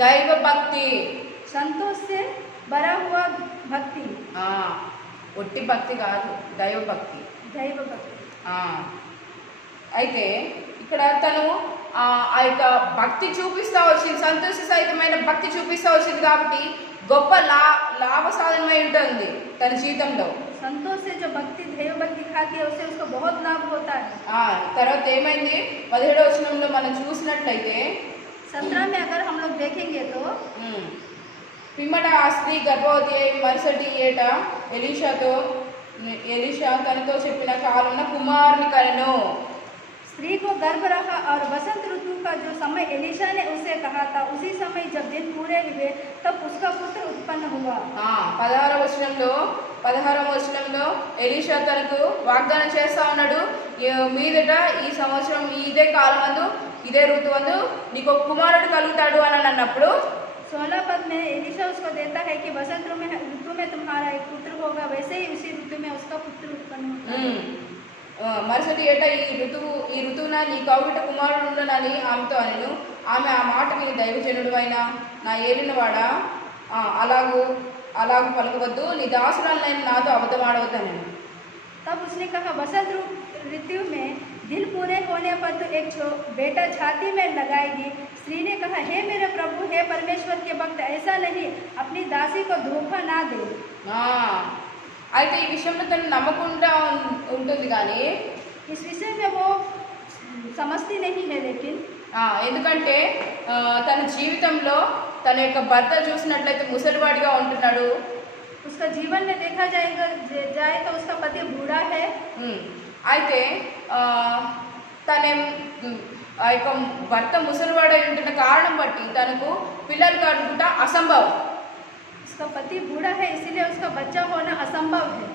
దైవ భక్తి, संतोष से भरा हुआ भक्ति, ఒట్టి భక్తి కాదు, దైవ భక్తి. దైవ భక్తి. అయితే ఇక్కడ తను ఆ యొక్క భక్తి చూపిస్తూ వచ్చింది, సంతోష సహితమైన భక్తి చూపిస్తూ వచ్చింది కాబట్టి గొప్ప లాభ సాధనమై ఉంటుంది తన జీవితంలో. संतोष से जो भक्ति देव भक्ति दिखाती है उससे उसको बहुत लाभ होता है। తర్వాత ఏమైంది 17వ వచనంలో మనం చూసినట్లయితే 17 में अगर हम लोग देखेंगे तो పిమ్మట ఆ స్త్రీ గర్భవతి అయి మరుసటి ఏట ఎలీషా తనతో చెప్పిన కాలంలో కుమారుని కనెను. स्त्री को गर्भ रहा और बसंत ऋतु का जो समय एलिशा ने उसे कहा था उसी समय जब दिन पूरे हुए तब उसका पुत्र उत्पन्न हुआ। 16వ వచనంలో ఎలీషా తనకు వాగ్దానం చేస్తా ఉన్నాడు, మీదట ఈ సంవత్సరం ఇదే కాలమందు ఇదే ఋతువందు నీకు ఒక కుమారుడు కలుగుతాడు అని అన్నప్పుడు 16 पद में एलिशा उसको देता है कि बसंत ऋतु में तुम्हारा एक पुत्र होगा, वैसे ही उसी ऋतु में उसका पुत्र उत्पन्न होता है। మరుసటి ఏట ఈ ఋతువున నీ కౌగిట కుమారుడు ఉండనని ఆమెతో అనెను. ఆమె ఆ మాట విని దైవజనుడు అయిన నా ఏలినవాడా అలాగూ పలకవద్దు, నీ దాసురాలైన నాతో అబద్ధమాడవద్దనెను. तब उसने कहा बसंत ऋतु में दिन पूरे होने पर तो एक बेटा छाती में लगाएगी। स्त्री ने कहा हे मेरे प्रभु, हे परमेश्वर के भक्त, ऐसा नहीं, अपनी दासी को धोखा ना दे। అయితే ఈ విషయంలో తను నమ్మకుండా ఉంటుంది కానీ इस विषय में वो समझती नहीं है, लेकिन ఎందుకంటే తన జీవితంలో తన యొక్క భర్త చూసినట్లయితే ముసలివాడిగా ఉంటున్నాడు. उसका जीवन में देखा जाए तो उसका पति बूढ़ा है। అయితే తన ఆ యొక్క భర్త ముసలివాడై ఉంటున్న కారణం బట్టి తనకు పిల్లలు కలుగుట అసంభవం. उसका पति बूढ़ा है इसलिए उसका बच्चा होना असंभव है।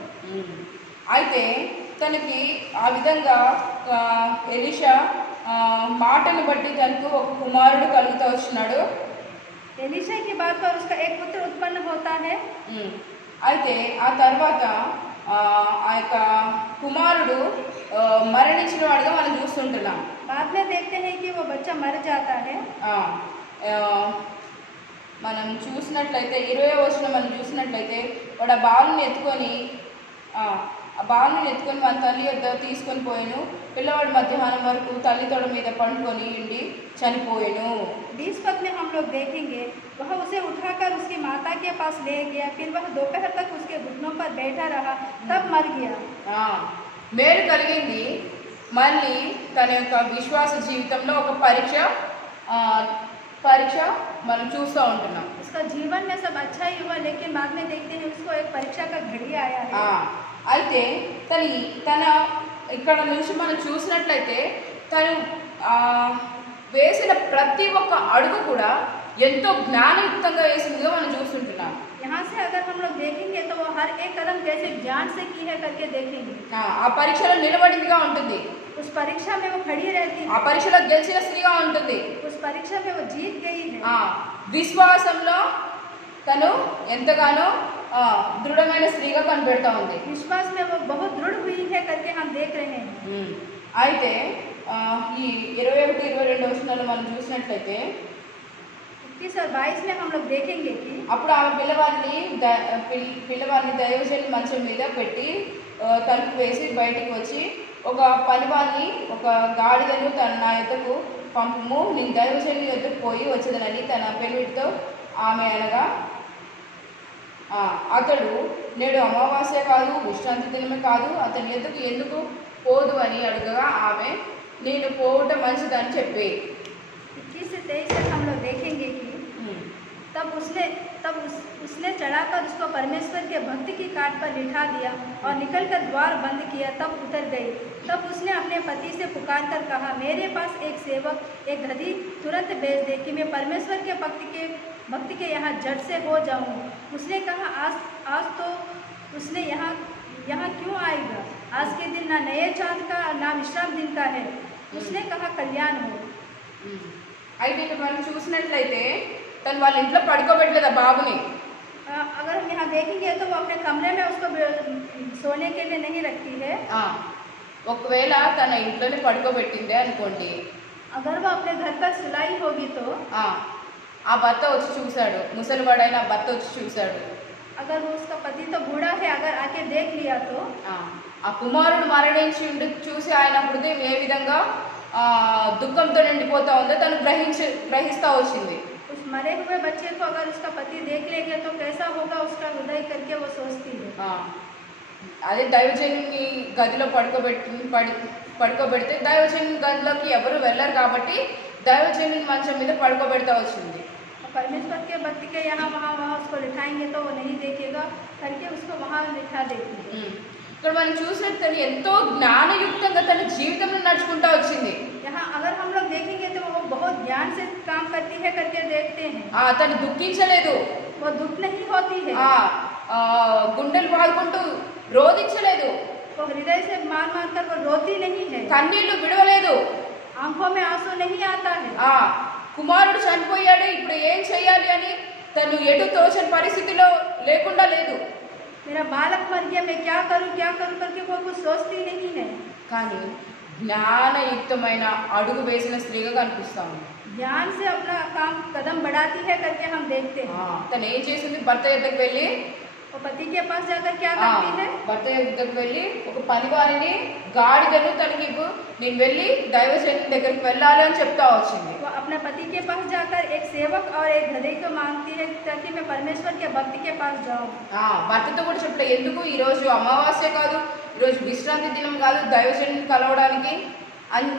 అయితే తనకి ఆ విధంగా ఎలీషా మాటను బట్టి తనకు ఒక కుమారుడు కలుగుతూ వచ్చినాడు. एलिशा की बात पर उसका एक पुत्र उत्पन्न होता है। అయితే ఆ తర్వాత ఆ యొక్క కుమారుడు మరణించిన వాడుగా మనం చూస్తుంటున్నాం. बाद में देखते हैं कि वो बच्चा मर जाता है। మనం చూసినట్లయితే 20వ వచనం మనం చూసినట్లయితే వాడు ఆ బాలుని ఎత్తుకొని మన తల్లి వద్ద తీసుకొని పోయాను. పిల్లవాడు మధ్యాహ్నం వరకు తల్లి తొడ మీద పండుకొని ఉండి చనిపోయాను. 20 पद में हम लोग देखेंगे वह उसे उठाकर उसकी माता के पास ले गया, फिर वह दोपहर तक उसके घुटनों पर बैठा रहा, तब मर गया। మేలు కలిగింది. మళ్ళీ తన యొక్క విశ్వాస జీవితంలో ఒక పరీక్ష మనం చూస్తూ ఉంటున్నాం. उसका जीवन में सब अच्छा ही हुआ, लेकिन बाद में देखते हैं उसको एक परीक्षा का घड़ी आया है। అయితే తన ఇక్కడ నుంచి మనం చూసినట్లయితే తను వేసిన ప్రతి ఒక్క అడుగు కూడా ఎంతో జ్ఞానయుక్తంగా వేసిందిగా మనం చూస్తుంటున్నాం. यहाँ से अगर हम लोग देखेंगे तो वो हर एक कदम कैसे ज्ञान से की है करके देखेंगे। ఆ పరీక్షలో నిలబడిందిగా ఉంటుంది. उस परीक्षा में वो खड़ी रहती है। ఆ పరీక్షలో గెలిచిన స్త్రీగా ఉంటుంది. उस परीक्षा में वो जीत गई है। విశ్వాసంలో తను ఎంతగానో దృఢమైన స్త్రీగా కనిపెడతా ఉంది. विश्वास में वो बहुत दृढ़ हुई है करके हम देख रहे हैं। అయితే ఈ 21-22 వచనాలు మనం చూసినట్లయితే 21 और 22 में हम लोग देखेंगे कि అప్పుడు ఆమె పిల్లవాడిని దైవజనుని మంచం మీద పెట్టి తలుపు వేసి బయటికి వచ్చి ఒక పనివాడిని ఒక గాడిదను నా యొద్దకు పంపుము, నేను దైవజనుని యొద్దకు పోయి వచ్చేదనని తన పెళ్ళితో ఆమె అనగా అతడు నేడు అమావాస్య కాదు, విశ్రాంతి దినమే కాదు, అతని యొద్దకు ఎందుకు పోదు అని అడగగా ఆమె నేను పోవుట మంచిదని చెప్పి 21 से 23 तक हम लोग देखेंगे कि तब उसने चढ़ाकर उसको परमेश्वर के भक्ति की काट पर लिटा दिया और निकलकर द्वार बंद किया, तब उतर गई। तब उसने अपने पति से पुकार कर कहा मेरे पास एक सेवक एक गधी तुरंत भेज दे कि मैं परमेश्वर के भक्ति के यहाँ झट से हो जाऊँ। उसने कहा आज तो उसने यहाँ क्यों आएगा? आज के दिन ना नए चांद का ना विश्राम दिन का है। उसने कहा कल्याण हो। అయితే మనం చూసినట్లయితే తను వాళ్ళ ఇంట్లో పడుకోబెట్టలేదు ఆ బాబుని. अगर हम यहाँ देखेंगे तो वो अपने कमरे में उसको सोने के लिए नहीं रखती है। ఒకవేళ తన ఇంట్లోనే పడుకోబెట్టిందే అనుకోండి, अगर वो अपने घर पर सुलाई होगी तो ఆ భర్త వచ్చి చూశాడు, ముసలివాడైన ఆ భర్త వచ్చి చూశాడు. अगर वो उसका पति तो बूढ़ा है, अगर आके देख लिया तो ఆ కుమారుడు మరణించి చూసి ఆయన హృదయం ఏ విధంగా దుఃఖంతో నిండిపోతా ఉందో తను గ్రహిస్తా వచ్చింది. उस मरे हुए बच्चे को अगर उसका पति देख लेगा तो कैसा होगा उसका हृदय करके वो सोचती है। అదే దైవజనుని గదిలో పడుకోబెడితే దైవజనుని గదిలోకి ఎవరు వెళ్ళరు కాబట్టి దైవజనుని మంచం మీద పడుకోబెడతా వచ్చింది. परमेश्वर के भक्त के यहाँ वहाँ उसको लिठाएंगे तो वो नहीं देखेगा करके उसको वहाँ लिखा देती है। ఇక్కడ మనం చూసినట్టు తను ఎంతో జ్ఞానయుక్తంగా తన జీవితంలో నడుచుకుంటా వచ్చింది. यहाँ अगर हम लोग देखेंगे तो वो बहुत ज्ञान से काम करती है करके देखते हैं। తను దుఃఖించలేదు, वो दुख नहीं होती है, గుండెలు బాదుకుంటూ రోధించలేదు, वो हृदय से मार मार कर वो रोती नहीं है, కన్నీళ్లు విడవలేదు, आंखों में आंसू नहीं आता है। కుమారుడు చనిపోయాడు ఇప్పుడు ఏం చేయాలి అని తను ఎటు తోచని పరిస్థితిలో లేకుండా లేదు. मेरा बालक मर गया मैं क्या करूं करके वो कुछ सोचती नहीं है। కానీ జ్ఞానయుక్తమైన అడుగు వేసిన స్త్రీగా కనిపిస్తాము. ज्ञान से अपना काम कदम बढ़ाती है करके हम देखते हैं। తను ఏం చేసింది, భర్త దగ్గరికి వెళ్ళి वो पति के पास जाकर क्या करती है, భర్త దగ్గరికి వెళ్ళి ఒక పనివారిని గాడిదను తనకి నేను వెళ్ళి దైవజనుని దగ్గరికి వెళ్ళాలి అని చెప్తా వచ్చింది. वो अपने पति के पास जाकर एक सेवक और एक गधे को मांगती है ताकि मैं परमेश्वर के भक्त के पास जाऊं। భర్తతో కూడా చెప్పలే, ఎందుకు ఈరోజు అమావాస్య కాదు, ఈరోజు విశ్రాంతి దినం కాదు, దైవజనుని కలవడానికి అని.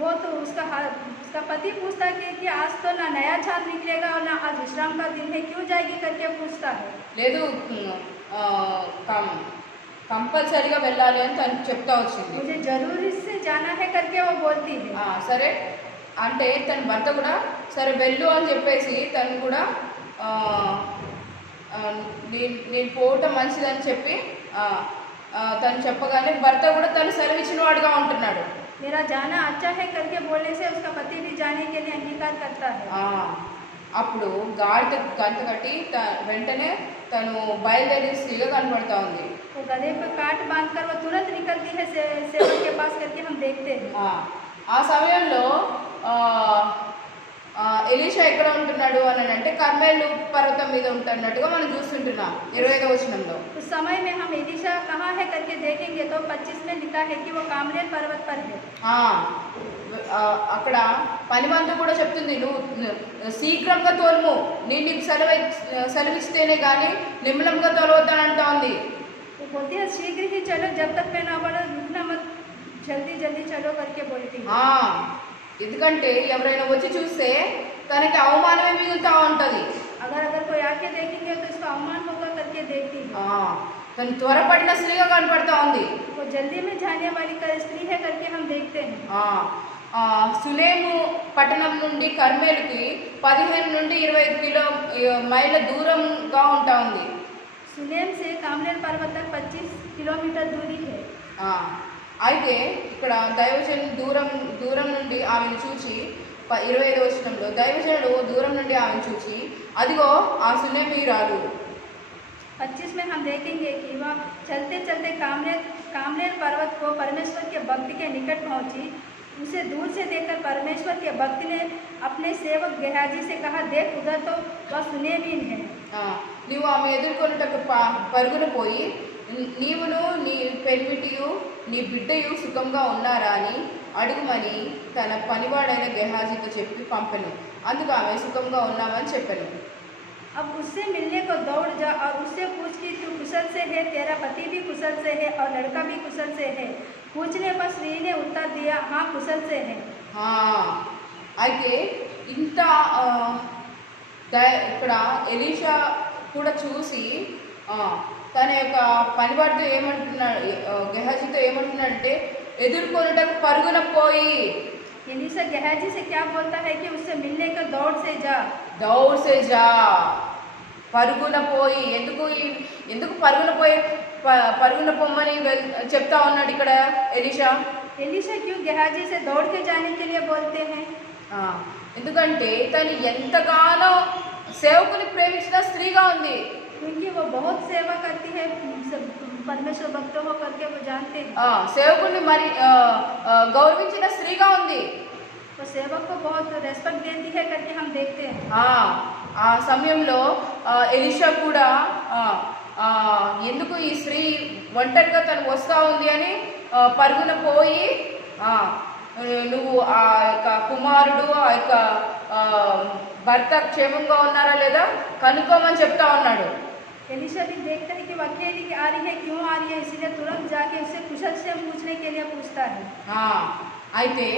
वो तो उसका पति पूछता है कि आज तो ना नया चांद निकलेगा और ना आज विश्राम का दिन है, क्यों जाएगी करके पूछता है। లేదు కంపల్సరీగా వెళ్ళాలి అని తను చెప్తా వచ్చింది. मुझे जरूरी से जाना है करके वो बोलती है। సరే అంటే తన భర్త కూడా సరే వెళ్ళు అని చెప్పేసి తను కూడా నేను పోవటం మంచిదని చెప్పి తను చెప్పగానే భర్త కూడా తను సెలవిచ్చిన వాడుగా ఉంటున్నాడు. मेरा जाना अच्छा है करके बोलने से उसका पति भी जाने के लिए अंगीकार करता है। అప్పుడు గాడిద గంట కట్టి వెంటనే తను బయలుదేరి స్త్రీగా కనపడతా ఉంది. वो गधे पर काट बांधकर वो तुरंत निकलती है सेवक के पास करके हम देखते हैं। ఆ సమయంలో ఎలీషా ఎక్కడ ఉంటున్నాడు అని అంటే కర్మేలు పర్వతం మీద ఉంటున్నట్టుగా మనం చూస్తుంటున్నాం 25వ వచనంలో. उस समय में हम एलीशा कहाँ है करके देखेंगे तो 25 में लिखा है कि वो कार्मेल पर्वत पर है। అక్కడ పనిమందు కూడా చెప్తుంది, నువ్వు శీఘ్రంగా తోలుము, నేను నీకు సెలవిస్తేనే కానీ నిమ్మలంగా తోలవద్దని అంటా ఉంది. वो बोलती है शीघ्र ही चलो जब तक मैं ना बढ़ो रुकना मत, जल्दी जल्दी चलो करके बोलती है। ఎందుకంటే ఎవరైనా వచ్చి చూస్తే తనకి అవమానమే మిగులుతా ఉంటది. अगर कोई आके देखेंगे तो इसका అవమాन होगा करके देखती है। తను త్వరపడిన స్త్రీగా కనపడతా ఉంది. वो जल्दी में जाने वाली स्त्री है करके हम देखते हैं। సులేము పట్టణం నుండి కర్మేలుకి 15 నుండి 25 మైళ్ళ దూరంగా ఉంటా ఉంది. सुलेम से कार्मेल पर्वत तक 25 किलोमीटर दूरी है। అయితే ఇక్కడ దైవజనుడు దూరం నుండి ఆమెను చూచి 25వ వచనంలో దైవజనుడు దూరం నుండి ఆమెను చూచి అదిగో ఆ సునేమీయురాలు 25 में हम देखेंगे कि वह चलते चलते कार्मेल पर्वत को परमेश्वर के भक्त के निकट पहुंची। उसे दूर से देखकर परमेश्वर के भक्त ने अपने सेवक गेहाजी से कहा, देख उधर तो वह सुनेमीन है। నీవు ఆమె ఎదుర్కొనుటకు పరుగున పోయి నీవును నీ పెనిమిటియు నీ బిడ్డయు సుఖంగా ఉన్నారా అని అడుగుమని తన పనివాడైన గెహాజీతో చెప్పి పంపెను. అందుకు ఆమె సుఖంగా ఉన్నామని చెప్పాను. अब उससे मिलने को दौड़ जा और उससे पूछ कि तू कुशल से है, तेरा पति भी कुशल से है और लड़का भी कुशल से है। पूछने पर स्त्री ने उत्तर दिया, हाँ कुशल से है। అయితే ఇంత ఇక్కడ ఎలీషా కూడా చూసి తన యొక్క పనివాడితో ఏమంటున్నాడు, గెహాజీతో ఏమంటున్నాడంటే ఎదుర్కొనటకు పరుగున పోయి. एलीशा गेहाजी से क्या बोलता है कि उससे मिलने का दौड़ से जा పరుగున పోయి. ఎందుకు పరుగున పొమ్మని చెప్తా ఉన్నాడు ఇక్కడ ఎలీషా. क्यों गेहाजी से दौड़ के जाने के लिए बोलते हैं? ఎందుకంటే తను ఎంతగానో సేవకుని ప్రేమించిన స్త్రీగా ఉంది. क्योंकि वो बहुत सेवा करती है, परमेश्वर भक्त हो करके वो जानते हैं। సేవకుని మరి గౌరవించిన స్త్రీగా ఉంది. वो सेवक को बहुत रेस्पेक्ट देती है करके हम देखते हैं। ఆ సమయంలో ఎలీషా కూడా ఎందుకు ఈ స్త్రీ ఒంటరిగా తను వస్తూ ఉంది అని పరుగున పోయి ఆ, నువ్వు ఆ యొక్క కుమారుడు ఆ యొక్క భర్త క్షేమంగా ఉన్నారా లేదా కనుక్కోమని చెప్తా ఉన్నాడు. एलिशा भी देखता है कि वो अकेली आ रही है, क्यों आ रही है, इसीलिए तुरंत जाके उससे कुशल से पूछने के लिए पूछता है। అయితే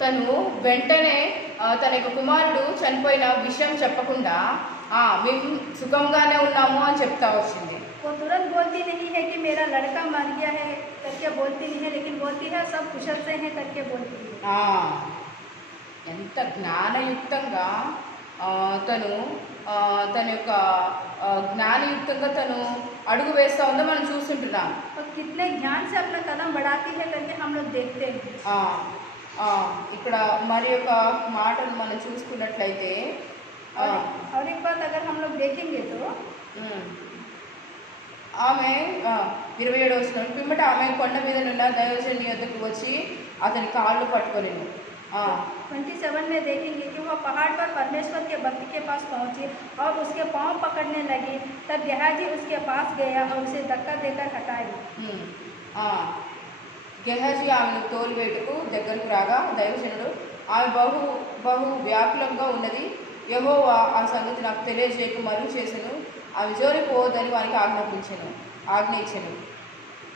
తను వెంటనే తన యొక్క కుమారుడు చనిపోయిన విషయం చెప్పకుండా మేము సుఖంగానే ఉన్నాము అని చెప్తా వచ్చింది. वो तुरंत बोलती नहीं है कि मेरा लड़का मर गया है करके बोलती नहीं है, लेकिन बोलती है सब कुशल से हैं करके बोलती है। ఎంత జ్ఞానయుక్తంగా తను తన యొక్క జ్ఞానయుక్తంగా తను అడుగు వేస్తూ ఉందో మనం చూస్తుంటున్నాం. और कितने ज्ञान से अपना कदम बढ़ाती है करके हम लोग देखते हैं। ఇక్కడ మరి ఒక మాటను మనం చూసుకున్నట్లయితే और एक बात अगर हम लोग देखेंगे तो ఆమె 27వ వచనం పిమ్మట ఆమె కొండ మీద నున్న దైవజనుని వద్దకు వచ్చి అతని కాళ్ళు పట్టుకొనెను. 27 में देखेंगे कि वह पहाड़ पर परमेश्वर के भक्त के पास पहुंची और उसके पांव पकड़ने लगी। तब गेहाजी उसके पास गया और उसे धक्का देकर हटाई। గెహాజీ ఆమెను తోలువేటుకు దగ్గరకు రాగా దైవజనుడు ఆమె బహు వ్యాకులంగా ఉన్నది, యెహోవా ఆ సంగతి నాకు తెలియజేయక మరుగు చేసెను, ఆమె జోలికి పోవద్దని వారికి ఆజ్ఞయించెను.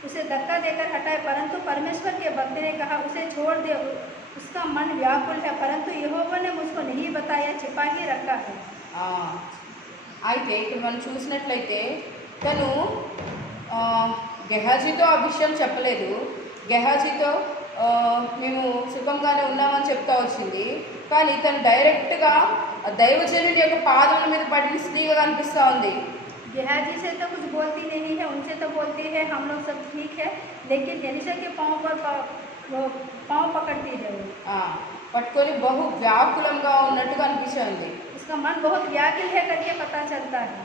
उसे धक्का देकर हटाए, परंतु परमेश्वर के भक्त ने कहा उसे छोड़ दे, उसका मन व्याकुल है, परंतु यहोवा ने मुझको नहीं बताया, छिपा ही रखा है। అయితే ఇక్కడ మనం చూసినట్లయితే తను గెహాజీతో ఆ విషయం చెప్పలేదు. గెహాజీతో మేము సుఖంగానే ఉన్నామని చెప్తా వచ్చింది, కానీ తను డైరెక్ట్గా దైవజనుడి యొక్క పాదముల మీద పడిన స్త్రీగా కనిపిస్తూ ఉంది. गेहाजी से तो कुछ बोलती नहीं है, उनसे तो बोलती है हम लोग सब ठीक है, लेकिन एलिशा के पाँव पर पाँव पकड़ती है, పట్టుకొని బహు వ్యాకులంగా ఉన్నట్టుగా అనిపిస్తుంది. उसका मन बहुत व्याकुल है करके पता चलता है।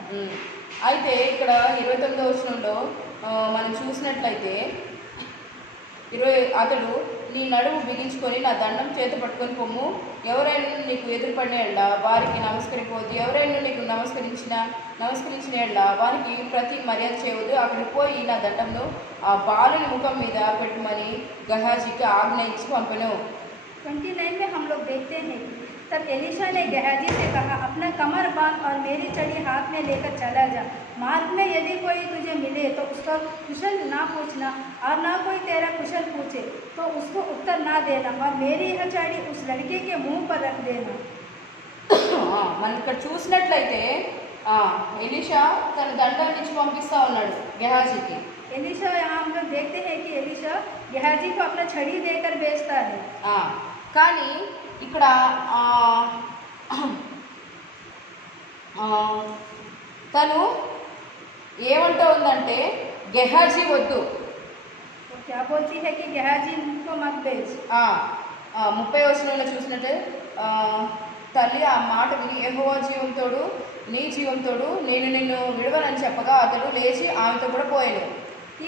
అయితే ఇక్కడ 29వ వచనంలో మనం చూసినట్లయితే అతడు నీ నడుము బిగించుకొని నా దండం చేత పట్టుకొని పొమ్ము, ఎవరైనా నీకు ఎదురుపడిన ఎళ్ళ వారికి నమస్కరిపోవద్దు, ఎవరైనా నీకు నమస్కరించిన ఎళ్ళ వారికి ప్రతి మర్యాద చేయవద్దు, అక్కడికి పోయి నా దండంలో ఆ బాలుని ముఖం మీద పెట్టమని గెహాజీకి ఆజ్ఞ ఇచ్చి పంపెను. 29 में हम लोग देखते हैं तब एलिशा ने गेहाजी से कहा अपना कमर बांध और मेरी छड़ी हाथ में लेकर चला जा, मार्ग में यदि कोई तुझे मिले तो उसका कुशल ना पूछना और ना कोई तेरा कुशल पूछे तो उसको उत्तर ना देना, और मेरी यह छड़ी उस लड़के के मुंह पर रख देना। మనం ఇక్కడ చూసినట్లయితే ఎలీషా తన దండాన్ని ఇచ్చి పంపిస్తా ఉన్నాడు గెహాజీకి. एलिशा यहाँ हम लोग देखते हैं कि एलिशा गेहाजी को अपना छड़ी देकर भेजता है। కానీ ఇక్కడ తను ఏమంటా ఉందంటే గెహాజీ వద్దు, क्या बोलती है कि गेहाजी को मत भेज। 30వ వచనంలో చూసినట్టే తల్లి ఆ మాట విని యెహోవా జీవంతోడు నీ జీవంతోడు నేను నిన్ను విడవనని చెప్పగా అతడు లేచి ఆమెతో కూడా పోయాడు.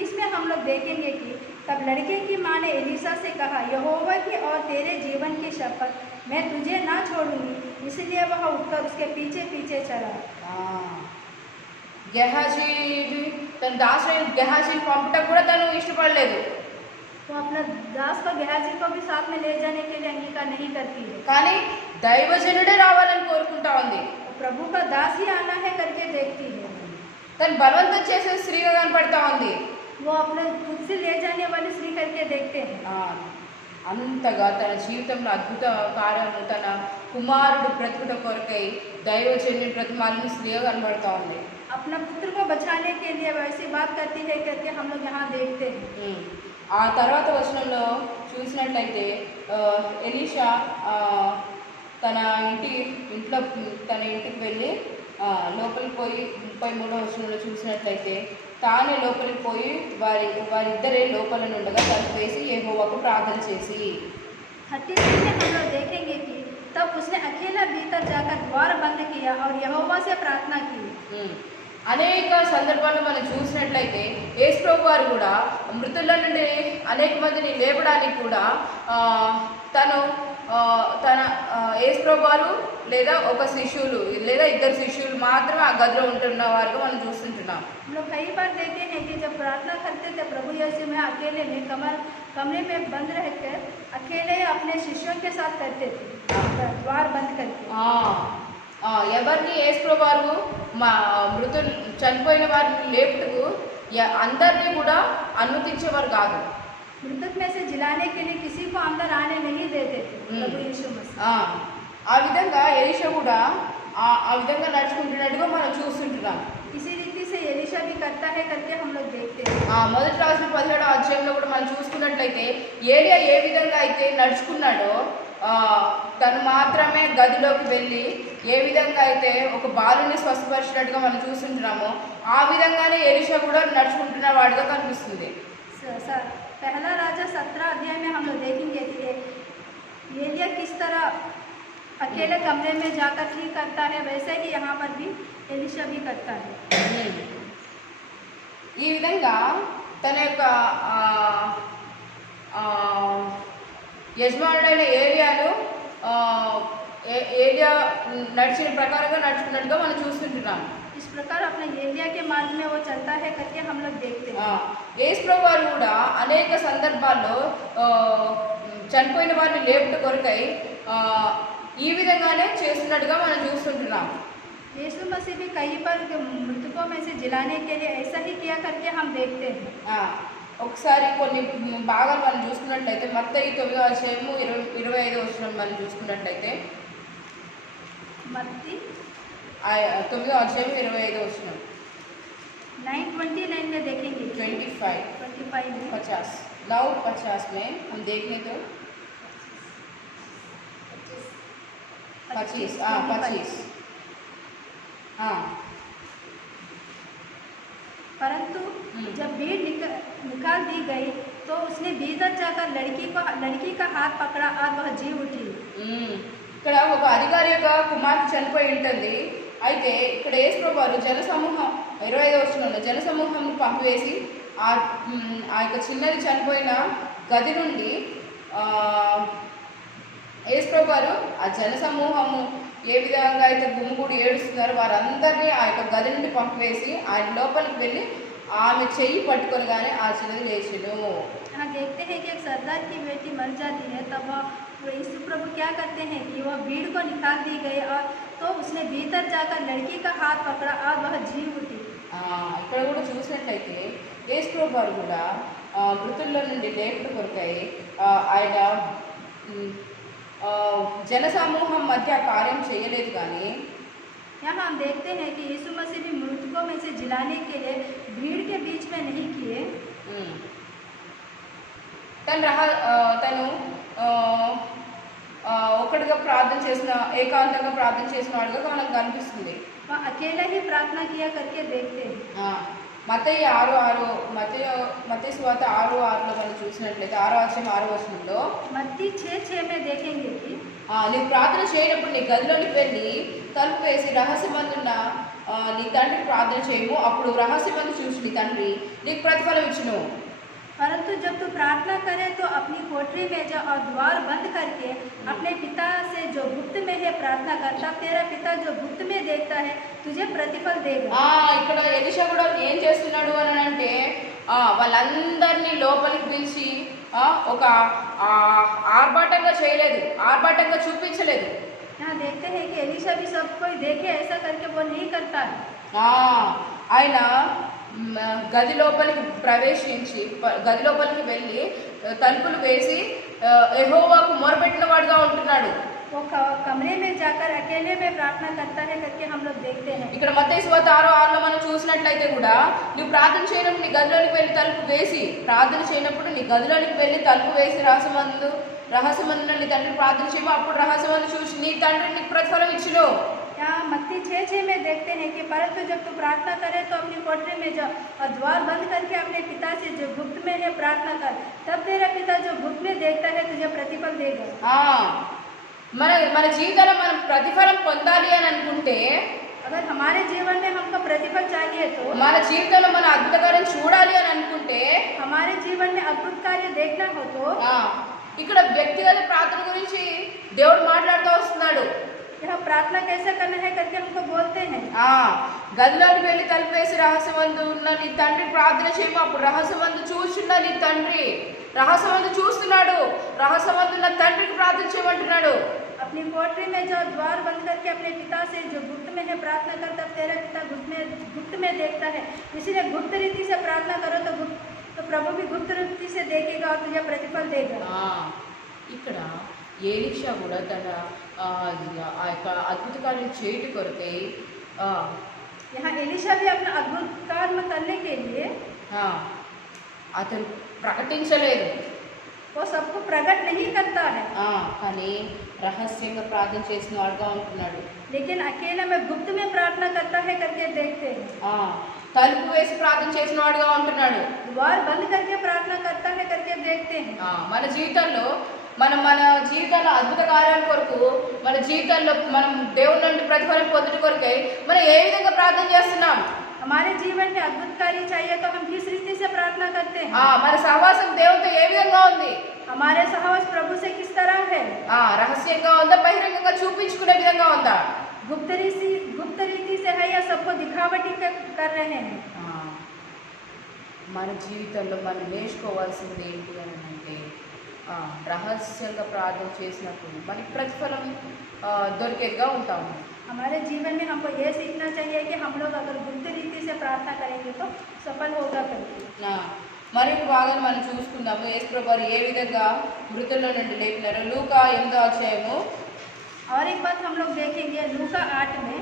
इसमें हम लोग देखेंगे कि तब लड़के की माँ ने एलिशा से कहा यहोवा की और तेरे जीवन की शपथ मैं तुझे ना छोड़ूंगी, इसलिए वह उठकर उसके पीछे पीछे चला। గెహాజీ తన దాసుని గెహాజీని పంపటం కూడా తను ఇష్టపడలేదు. वो अपना दास को गेहाजी को भी साथ में ले जाने के लिए अंगीकार नहीं करती है, కానీ దైవజనుడే రావాలని కోరుకుంటా ఉంది, प्रभु का दास ही आना है करके देखती है। తను బలవంతం చేసే స్త్రీగా కనపడతా ఉంది, वो अपने खुद से ले जाने वाली स्त्री करके देखते हैं। అంతగా తన జీవితంలో అద్భుత కార్యము తన కుమారుడు బ్రతుకుట కొరకై దైవజనుని బ్రతిమాలిన స్త్రీగా కనబడతా ఉంది. अपना पुत्र को बचाने के लिए वैसी बात करती है करके हम लोग यहाँ देखते हैं। ఆ తర్వాత వచనంలో చూసినట్లయితే ఎలీషా తన ఇంటికి వెళ్ళి లోపలికి పోయి 33వ వచనంలో చూసినట్లయితే తానే లోపలికి పోయి వారిద్దరే లోపల నుండగా తలుపు వేసి యెహోవాకు ప్రార్థన చేసి 33 में हम लोग देखेंगे कि तब उसने अकेला भीतर जाकर द्वार बंद किया और यहोवा से प्रार्थना की। అనేక సందర్భాల్లో మనం చూసినట్లయితే యేసుప్రభు వారు కూడా మృతుల నుండి అనేక మందిని లేపడానికి కూడా తన యేసుప్రభు వారు లేదా ఒక శిష్యులు లేదా ఇద్దరు శిష్యులు మాత్రమే ఆ గదిలో ఉంటున్న వారుగా మనం చూస్తుంటాం. చూస్తుంటున్నాం. हम लोग कई बार देखे हैं कि जब प्रार्थना करते थे प्रभु यीशु में अकेले में कमरे में बंद रहकर अकेले अपने शिष्यों के साथ करते थे, द्वार बंद करके। ఎవరిని యేసుప్రభు వారు మృతులు చనిపోయిన వారిని లేపుటకు అందరినీ కూడా అనుమతించేవారు కాదు. मृतक में से जिलाने के लिए किसी को अंदर आने नहीं देते थे प्रभु यीशु मसीह। ఆ విధంగా ఎలీషా కూడా ఆ విధంగా నడుచుకుంటున్నట్టుగా మనం చూస్తుంటున్నాం. इसी रीति से एलीशा भी करता है करके हम लोग देखते हैं। మొదటి రాజుల 17వ అధ్యాయంలో కూడా మనం చూసుకున్నట్లయితే ఏలియా ఏ విధంగా అయితే నడుచుకున్నాడో తను మాత్రమే గదిలోకి వెళ్ళి ఏ విధంగా అయితే ఒక బాలుని స్వస్థపరిచినట్టుగా మనం చూస్తుంటున్నామో ఆ విధంగానే ఎలీషా కూడా నడుచుకుంటున్న వాడిగా కనిపిస్తుంది. पहला राजा 17 अध्याय में हम लोग देखेंगे कि एलिया किस तरह अकेले कमरे में जाकर ठीक करता है, वैसे ही यहाँ पर भी एलीशा भी करता है। ఈ విధంగా తన యొక్క యజమానుడైన ఏలియా నడిచిన ప్రకారంగా నడుచుకున్నట్టుగా మనం చూస్తుంటున్నాం. इस प्रकार अपने एलिया के मार्ग में वो चलता है करके हम लोग देखते हैं। యేసుప్రభు వారు కూడా అనేక సందర్భాల్లో చనిపోయిన వారిని లేపుట కొరకై ఈ విధంగానే చేస్తున్నట్టుగా మనం చూస్తుంటున్నాం. यीशु मसीह भी कई बार मृतकों में से जिलाने के लिए ऐसा ही किया करके हम देखते हैं। ఒకసారి కొన్ని భాగాలు మనం చూసుకున్నట్లయితే మత్తయి 9వ అధ్యాయము 25వ వచనం మనం చూసుకున్నట్లయితే मत्ती 9వ అధ్యాయం 25వ వచనం 9:29 में देखेंगे 25 में 50 9:50 में हम देखने तो 25 परंतु जब भीड़ निकाल दी गई तो उसने भीतर जाकर लड़की का हाथ पकड़ा और वह जी उठी। ఇక్కడ ఒక అధికారి యొక్క కుమార్తె చనిపోయి ఉంటుంది. అయితే ఇక్కడ యేసుప్రభు వారు జనసమూహం 25వ వచనంలో జనసమూహం పంపివేసి ఆ యొక్క చిన్నది చనిపోయిన గది నుండి యేసుప్రభు వారు ఆ జనసమూహము ఏ విధంగా అయితే గుమ్ముగూడి ఏడుస్తున్నారో వారందరినీ ఆ యొక్క గది నుండి పంపివేసి ఆయన లోపలికి వెళ్ళి ఆమె చెయ్యి పట్టుకొనగానే ఆ చిన్నది లేచెను. देखते हैं कि एक सरदार की बेटी मर जाती है, तब यीशु प्रभु क्या करते हैं कि वह भीड़ को निकाल दी गई और तो उसने भीतर जाकर लड़की का हाथ पकड़ा और वह जी उठी। ఇక్కడ కూడా చూసినట్లయితే యేసుప్రభు వారు కూడా మృతుల్లో నుండి లేపుట కొరకై ఆయన जनसमूहम मध्य कार्य చేయలేదు కానీ यहाँ हम देखते हैं कि यीशु मसीह भी मृतकों में से जिलाने के लिए भीड़ के बीच में नहीं किए। తను ఒక్కడిగా ప్రార్థన చేసిన ఏకాంతంగా ప్రార్థన చేసిన వాడుగా మనకు కనిపిస్తుంది. अकेला ही प्रार्थना किया करके देखते हैं। మత్తయి 6:6 మత్తయి సువార్త 6:6లో మనం చూసినట్లయితే 6వ అధ్యాయం 6వ వచనంలో మత్తయి 6:6 में देखेंगे कि నీవు ప్రార్థన చేయనప్పుడు నీ గదిలోనికి వెళ్ళి తలుపు వేసి రహస్యమందున్న నీ తండ్రికి ప్రార్థన చేయము, అప్పుడు రహస్యమందు చూసి నీ తండ్రి నీకు ప్రతిఫలం ఇచ్చును. परंतु जब तू प्रार्थना करे तो अपनी कोठरी में जा और द्वार बंद करके अपने पिता से जो गुप्त में है प्रार्थना कर, तब तेरा पिता जो गुप्त में देखता है तुझे प्रतिफल देगा। ఇక్కడ ఎలీషా కూడా ఏం చేస్తున్నాడు అని అంటే వాళ్ళందరినీ లోపలికి పిలిచి ఒక ఆర్భాటంగా చేయలేదు, ఆర్భాటంగా చూపించలేదు. यहाँ देखते हैं कि एलीशा भी सब कोई देखे ऐसा करके वो नहीं करता है। ఆయన గది లోపలికి ప్రవేశించి గది లోపలికి వెళ్ళి తలుపులు వేసి యెహోవాకు మొరపెట్టిన వాడుగా ఉంటున్నాడు. वो कमरे में जाकर अकेले में प्रार्थना करता है करके हम लोग देखते हैं। ఇక్కడ మత్తయి సువార్త 6:6లో మనం చూసినట్లయితే కూడా నువ్వు ప్రార్థన చేయనప్పుడు నీ గదిలోనికి వెళ్ళి తలుపు వేసి ప్రార్థన చేయనప్పుడు నీ గదిలోనికి వెళ్ళి తలుపు వేసి రహస్యమందు నీ తండ్రి ప్రార్థన చేయము, అప్పుడు రహస్యమందు చూసి నీ తండ్రి నీకు ప్రతిఫలం ఇచ్చును. यहाँ मत्ती 6:6 में देखते हैं कि परंतु जब तू प्रार्थना करे तो अपनी कोठरी में जा और द्वार बंद करके अपने पिता से जो गुप्त में है प्रार्थना कर, तब तेरा पिता जो गुप्त में देखता है तुझे प्रतिफल देगा। మన జీవితంలో మనం ప్రతిఫలం పొందాలి అని అనుకుంటే अगर हमारे जीवन में हमको प्रतिफल चाहिए तो మన జీవితంలో మన అద్భుత కార్యం చూడాలి అని అనుకుంటే हमारे जीवन में अद्भुत कार्य देखना हो तो ఇక్కడ వ్యక్తిగత ప్రార్థన గురించి దేవుడు మాట్లాడుతూ వస్తున్నాడు. यहाँ प्रार्थना कैसे करना है करके हमको बोलते हैं। గదిలోకి వెళ్ళి తలుపు వేసి రహస్యమందు ఉన్న నీ తండ్రి ప్రార్థన చేయము, అప్పుడు రహస్యమందు చూస్తున్న నీ తండ్రి రహస్యమందు చూస్తున్నాడు, రహస్యమందు ఉన్న తండ్రికి ప్రార్థన చేయమంటున్నాడు. अपनी पोट्री में जो द्वार बंद करके अपने पिता से जो गुप्त में है प्रार्थना करता, तेरा पिता गुप्त में देखता है, इसीलिए गुप्त रीति से प्रार्थना करो तो प्रभु भी गुप्त रीति से देखेगा और तुझे प्रतिफल देगा। ఇక్కడ ఏలీషా కూడా తన ఆ యొక్క అద్భుత కార్యం చేయటి కొరకై यहाँ एलिशा भी अपना अद्भुत कार्य करने के लिए అతను ప్రకటించలేదు, वो सबको प्रकट नहीं करता है, కానీ రహస్యంగా ప్రార్థన చేసిన వాడుగా ఉంటున్నాడు. लेकिन अकेले में गुप्त में प्रार्थना करता है करके देखते हैं। తలుపు వేసి ప్రార్థన చేసిన వాడుగా ఉంటున్నాడు, द्वार बंद करके प्रार्थना करता है करके देखते हैं। మన జీవితంలో మన జీవితాల్లో అద్భుత కార్యాల కొరకు, మన జీవితాల్లో మనం దేవుని నుండి ప్రతిఫలం పొందుట కొరకై మనం ఏ విధంగా ప్రార్థన చేస్తున్నాం? हमारे जीवन में अद्भुत कार्य चाहिए तो हम किस रीति से प्रार्थना करते हैं? మన సహవాసం దేవునితో ఏ విధంగా ఉంది? हमारे सहवास प्रभु से किस तरह है? రహస్యంగా ఉందా, బహిరంగంగా చూపించుకునే విధంగా ఉందా? गुप्त रीति से है या सबको दिखावटी कर रहे हैं? మన జీవితంలో మనం నేర్చుకోవాల్సింది ఏంటి అని అంటే, రహస్యంగా ప్రార్థన చేసినప్పుడు మనకి ప్రతిఫలం దొరికేదిగా ఉంటాము. हमारे जीवन में हमको ये सीखना चाहिए कि हम लोग अगर गुप्त रीति से प्रार्थना करेंगे तो सफल होगा करके। మరి బాగా మనం చూసుకుందాము యేసు ప్రభువారు ఏ విధంగా మృతుల నుండి లేపినారు. లూకా 8వ అధ్యాయము और एक बात हम लोग देखेंगे लूका 8 में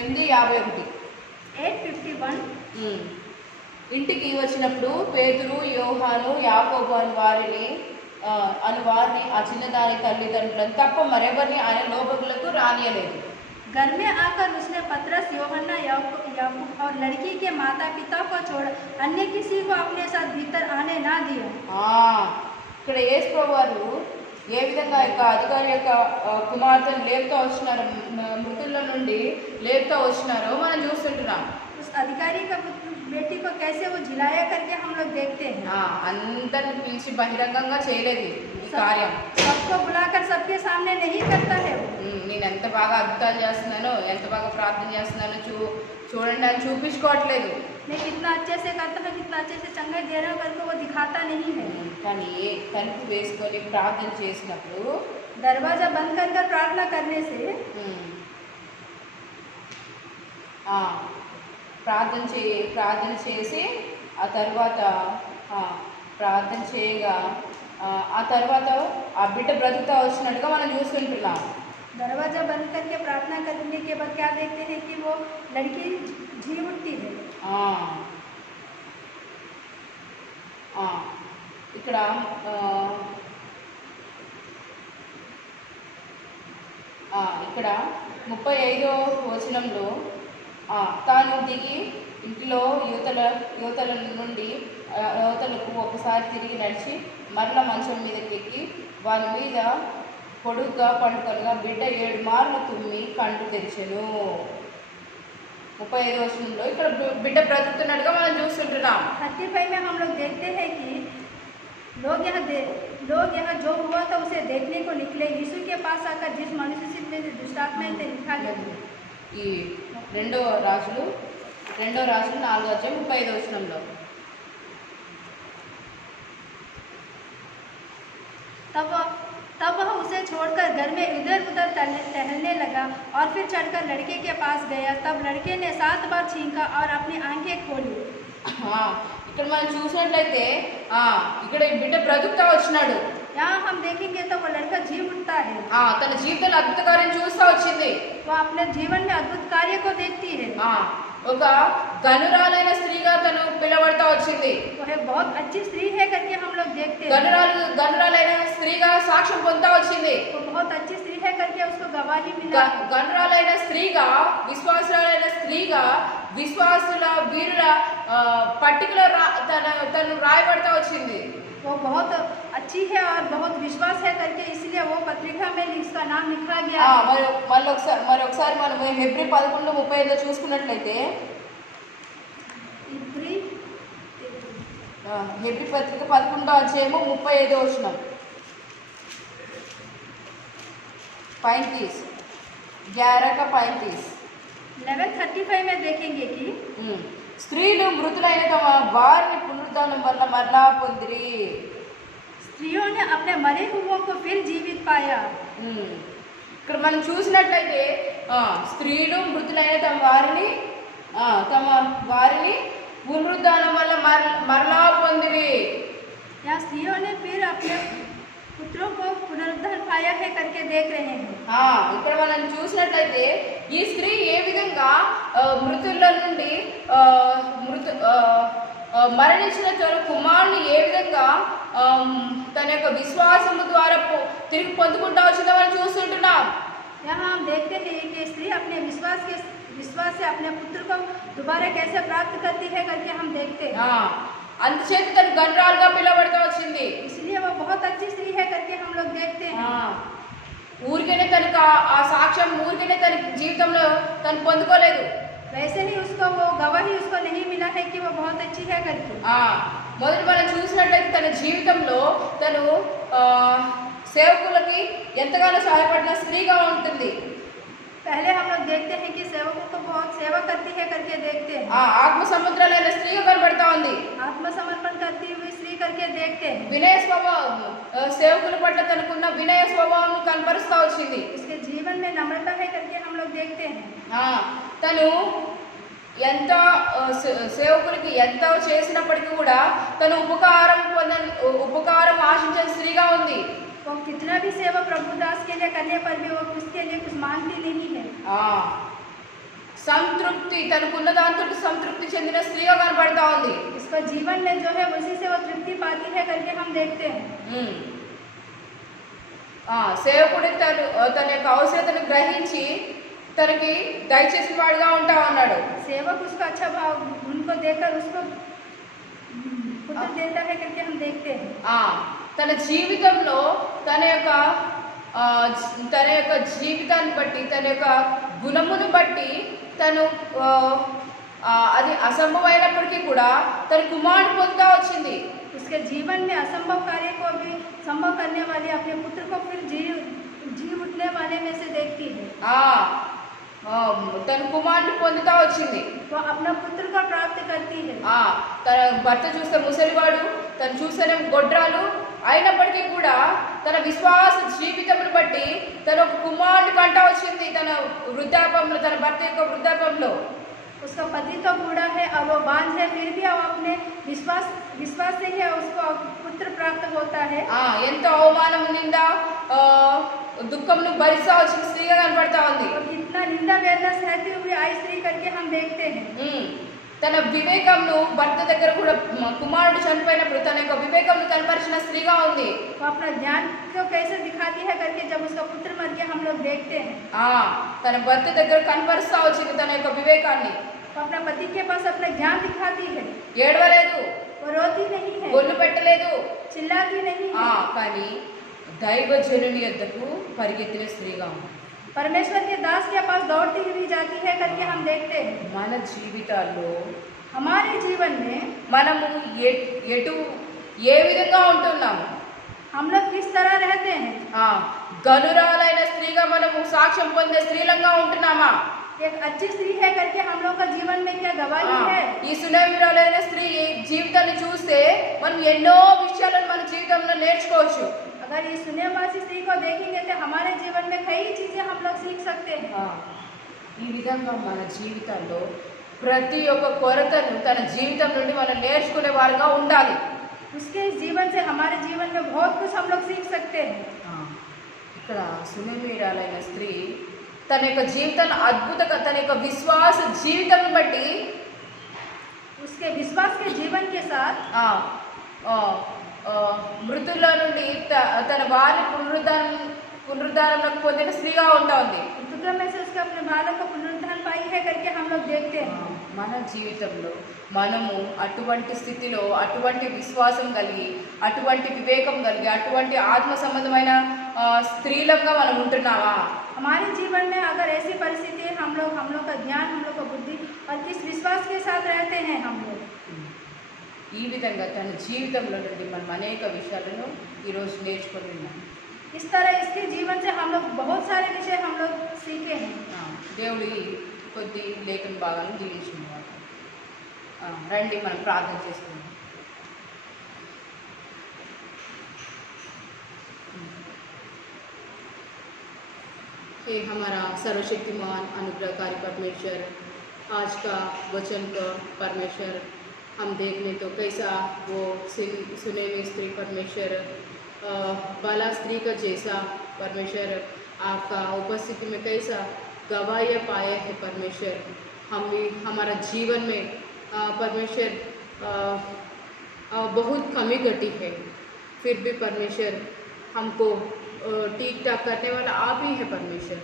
8:51 8:51 ఇంటికి వచ్చినప్పుడు పేతురు, యోహాను, యాకోబు అని వారిని ఆ చిన్నదాని తల్లిదండ్రులను తప్ప మరెవరిని ఆయన లోపలకు రానియలేదు. घर में आकर उसने पतरस, यूहन्ना, याकूब और लड़की के माता पिता को छोड़ अन्य किसी को अपने साथ भीतर आने ना दिया। ఇక్కడ యేసు ప్రభువారు ఏ విధంగా యొక్క అధికారి యొక్క కుమార్తెను లేపుతూ వచ్చినారో, మృతుల నుండి లేపుతూ వచ్చినారో మనం చూస్తుంటున్నాం. उस अधिकारी का बेटी को कैसे वो झिलाया करके हम लोग देखते हैं। అందరిని పిలిచి బహిరంగంగా చేయలేదు ఈ కార్యం. सबको बुलाकर सबके सामने नहीं करता है। నేను ఎంత బాగా అద్భుతాలు చేస్తున్నానో, ఎంత బాగా ప్రార్థన చేస్తున్నానో చూడండి అని చూపించుకోవట్లేదు. मैं कितना अच्छे से करता हूँ, कितना अच्छे से चंगाई दे रहा हूँ करके वो दिखाता नहीं है। కానీ తలుపు వేసుకొని ప్రార్థన చేసినప్పుడు, दरवाजा बंद कर प्रार्थना करने से ప్రార్థన చేసి ఆ తర్వాత ప్రార్థన చేయగా ఆ తర్వాత ఆ బిడ్డ బ్రతుకుతా వచ్చినట్టుగా మనం చూస్తుంటున్నాం. दरवाजा बंद करके प्रार्थना करने के बाद क्या देखते हैं कि वो लड़की जी उठती है। ఇక్కడ ఇక్కడ 35వ వచనంలో తాను దిగి ఇంటిలో యువతలకు ఒకసారి తిరిగి నడిచి మరల మంచం మీదకి ఎక్కి వాళ్ళ మీద పొడుగ్గా పండుకొనగా బిడ్డ 7 మార్లు తుమ్మి కంటు తెరిచెను. 35వ వచనంలో ఇక్కడ బిడ్డ బ్రతుకుతున్నట్టుగా మనం చూస్తుంటున్నాం. 35 में हम लोग देखते हैं कि लोग यहाँ जो हुआ था उसे देखने को निकले। यीशु के पास आकर जिस मनुष्य से दुष्टात्माएं थे लिखा गया। ఈ రెండో రాజులు 4వ అధ్యాయం 35వ వచనంలో तब वह उसे छोड़कर घर में इधर उधर टहलने लगा और फिर चढ़कर लड़के के पास गया। तब लड़के ने 7 बार छींका और अपनी आंखें खोली। ఇక్కడ మనం చూసినట్లయితే ఇక్కడ బిడ్డ బ్రతుకుతా వచ్చినాడు. यहाँ हम देखेंगे तो वो लड़का जी उठता है। తన జీవితంలో అద్భుత కార్యం చూస్తా వచ్చింది. वो अपने जीवन में अद्भुत कार्य को देखती है। ఒక గనురాలైన స్త్రీగా తను పిలవడతా వచ్చింది. वो है बहुत अच्छी स्त्री है करके हम लोग देखते हैं। గనురాలైన స్త్రీగా సాక్ష్యం పొందుతా వచ్చింది. वो बहुत अच्छी स्त्री है करके उसको गवाही मिला। గనురాలైన స్త్రీగా, విశ్వాసురాలైన స్త్రీగా విశ్వాసుల వీరుల పట్టికలో తను రాయబడతా వచ్చింది. वो बहुत अच्छी है और बहुत विश्वास है करके इसलिए वो पत्रिका में इसका नाम लिखा गया। మరొకసారి మనం హెబ్రీ 11:35 చూసుకున్నట్లయితే, హెబ్రీ పత్రిక 11వ అధ్యాయము 35వ వచనం. పైన తీసి 11:35 11:35 में देखेंगे कि స్త్రీలు మృతులైన తమ వారిని పునరుద్ధానం వల్ల మరలా పొందిరి. स्त्रियों ने अपने मरे हुओं को फिर जीवित पाया। ఇక్కడ మనం చూసినట్లయితే స్త్రీలు మృతులైన తమ వారిని పునరుద్ధానం వల్ల మరలా పొందిరి. या स्त्रियों ने फिर अपने पुत्रों को पुनरुद्धार पाया है करके देख रहे हैं। ఇక్కడ మనం చూసినట్లయితే ఈ స్త్రీ ఏ విధంగా మృతుల నుండి మరణించిన తన కుమారుని ఏ విధంగా తన యొక్క విశ్వాసము ద్వారా తిరిగి పొందుకుంటా వచ్చిందో మనం చూస్తుంటున్నాం. यहाँ हम देखते हैं कि स्त्री अपने विश्वास से अपने पुत्र को दोबारा कैसे प्राप्त करती है करके हम देखते हैं। అందుచేత తను గనురాలుగా పిలువబడతా వచ్చింది. इसलिए वो बहुत अच्छी स्त्री है करके हम लोग देखते हैं। ఊరికేనే తనకు ఆ సాక్ష్యం ఊరికేనే తన జీవితంలో తను పొందుకోలేదు. वैसे ही उसको वो गवाही उसको नहीं मिला है कि वो बहुत अच्छी है करके। మొదటి మనం చూసినట్లయితే తన జీవితంలో తను సేవకులకి ఎంతగానో సహాయపడిన స్త్రీగా ఉంటుంది. पहले हम लोग देखते हैं कि सेवकों को बहुत सेवा करती है करके देखते हैं। ఆత్మ సముద్రాలైన స్త్రీగా కనబడతా ఉంది. आत्मसमर्पण करती हुई स्त्री करके देखते हैं। వినయ స్వభావం సేవకుల పట్ల తనకున్న వినయ స్వభావం కనబరుస్తూ వచ్చింది. उसके जीवन में नम्रता है करके हम लोग देखते हैं। తను ఎంత సేవకులకి ఎంత చేసినప్పటికీ కూడా తను ఉపకారం ఆశించిన స్త్రీగా ఉంది. वो कितना भी सेवा प्रभु दास के लिए करने पर भी वो उसके लिए कुछ मांगती नहीं है। संतृप्ति तनकुन्न दांतो संतृप्ति చెందిన స్త్రీగా కనబడతా ఉంది. इसका जीवन में जो है उसी से वो तृप्ति पाती है करके हम देखते हैं। సేవకుడు తన యొక్క అవసరతను గ్రహించి తనకి దయచేసిన వాడుగా ఉంటా ఉన్నాడు. सेवक उसका अच्छा भाव उनको देखकर उसको पुत्र देता है करके हम देखते हैं। తన జీవితంలో తన యొక్క జీవితాన్ని బట్టి తన యొక్క గుణమును బట్టి తను అది అసంభవమైనప్పటికీ కూడా తన కుమారుడు పొందుతా వచ్చింది. उसके जीवन में असंभव कार्य को भी संभव करने वाले अपने पुत्र को फिर जी उठने वाले में से देखती है। తన కుమారుని పొందుతా వచ్చింది. वो अपना पुत्र को प्राप्त करती है। తన భర్త చూస్తే ముసలివాడు, తను చూస్తేనే గొడ్రాలు అయినప్పటికీ కూడా తన విశ్వాస జీవితమును బట్టి తన ఒక కుమారుని కంటా వచ్చింది. తన వృద్ధాపంలో తన భర్త యొక్క వృద్ధాపంలో उसका पति तो बूढ़ा है और वो बांझ है, फिर भी वो अपने विश्वास से ही उसको पुत्र प्राप्त होता है। ఎంతో అవమానం నింద దుఃఖంను భరిస్తా వచ్చిన స్త్రీగా కనబడతా ఉంది. कितना निंदा वेदना सहती हुई आई स्त्री करके हम देखते हैं। తన వివేకంను భర్త దగ్గర కూడా కుమారుడు చనిపోయినప్పుడు తన యొక్క వివేకంను కనపరిచిన స్త్రీగా ఉంది. वो अपना ज्ञान को कैसे दिखाती है करके जब उसका पुत्र मर गया हम लोग देखते हैं। తన భర్త దగ్గర కనపరుస్తా వచ్చింది తన యొక్క వివేకాన్ని. वो अपना पति के पास अपना ज्ञान दिखाती है। ఏడవలేదు, वो रोती नहीं है, గొల్లు పెట్టలేదు, चिल्लाती नहीं है, కానీ దైవజనుని యొద్దకు పరిగెత్తిన స్త్రీగా ఉంది. परमेश्वर के दास के पास दौड़ती हुई जाती है करके हम देखते हैं। మన జీవితాల్లో हमारे जीवन में మనము ఎటు ఏ విధంగా ఉంటున్నాము, हम लोग किस तरह रहते हैं। గనురాలైన స్త్రీగా మనము సాక్ష్యం పొందే స్త్రీలంగా ఉంటున్నామా? एक अच्छी स्त्री है करके हम लोग का जीवन में क्या गवाही है। ఈ సునీమురాలైన స్త్రీ జీవితాన్ని చూస్తే మనం ఎన్నో విషయాలను మన జీవితంలో నేర్చుకోవచ్చు. अगर ये सुनेवासी स्त्री को देखेंगे तो हमारे जीवन में कई चीजें हम लोग सीख सकते हैं। ఈ విధంగా మన జీవితాల్లో ప్రతి ఒక్క కొరతను తన జీవితం నుండి మనం నేర్చుకునే వారుగా ఉండాలి. उसके जीवन से हमारे जीवन में बहुत कुछ हम लोग सीख सकते हैं। ఇక్కడ సునీమురాలైన స్త్రీ తన యొక్క జీవితాన్ని అద్భుతంగా తన యొక్క విశ్వాస జీవితం బట్టి उसके विश्वास के जीवन के साथ మృతుల నుండి తన వారిని పునరుద్ధానం పొందిన స్త్రీగా ఉంటా ఉంది. मृतकों में से उसके अपने बालक को पुनरुद्धार पाई है करके हम लोग देखते हैं। మన జీవితంలో మనము అటువంటి స్థితిలో అటువంటి విశ్వాసం కలిగి అటువంటి వివేకం కలిగి అటువంటి ఆత్మ సంబంధమైన స్త్రీలంగా మనం ఉంటున్నావా? हमारे जीवन में अगर ऐसी परिस्थिति है हम लोग का ज्ञान, हम लोग का बुद्धि और किस विश्वास के साथ रहते हैं हम लोग। ఈ విధంగా తన జీవితంలో నుండి మనం అనేక విషయాలను ఈరోజు నేర్చుకొని ఉన్నాం. इस तरह इसके जीवन से हम लोग बहुत सारे विषय हम लोग सीखे हैं। దేవుడి కొద్ది లేఖన భాగాలను దీవించిన రండి మనం ప్రార్థన చేసుకుందాం. हे हमारा सर्वशक्तिमान अनुग्रहकारी परमेश्वर, आज का वचन को परमेश्वर हम देख लें तो कैसा वो सुने में स्त्री परमेश्वर बाला स्त्री का जैसा परमेश्वर आपका उपस्थिति में कैसा गवाहियाँ पाए हैं परमेश्वर. हम भी हमारा जीवन में परमेश्वर बहुत कमी घटी है, फिर भी परमेश्वर हमको ठीक ठाक करने वाला आप ही है परमेश्वर.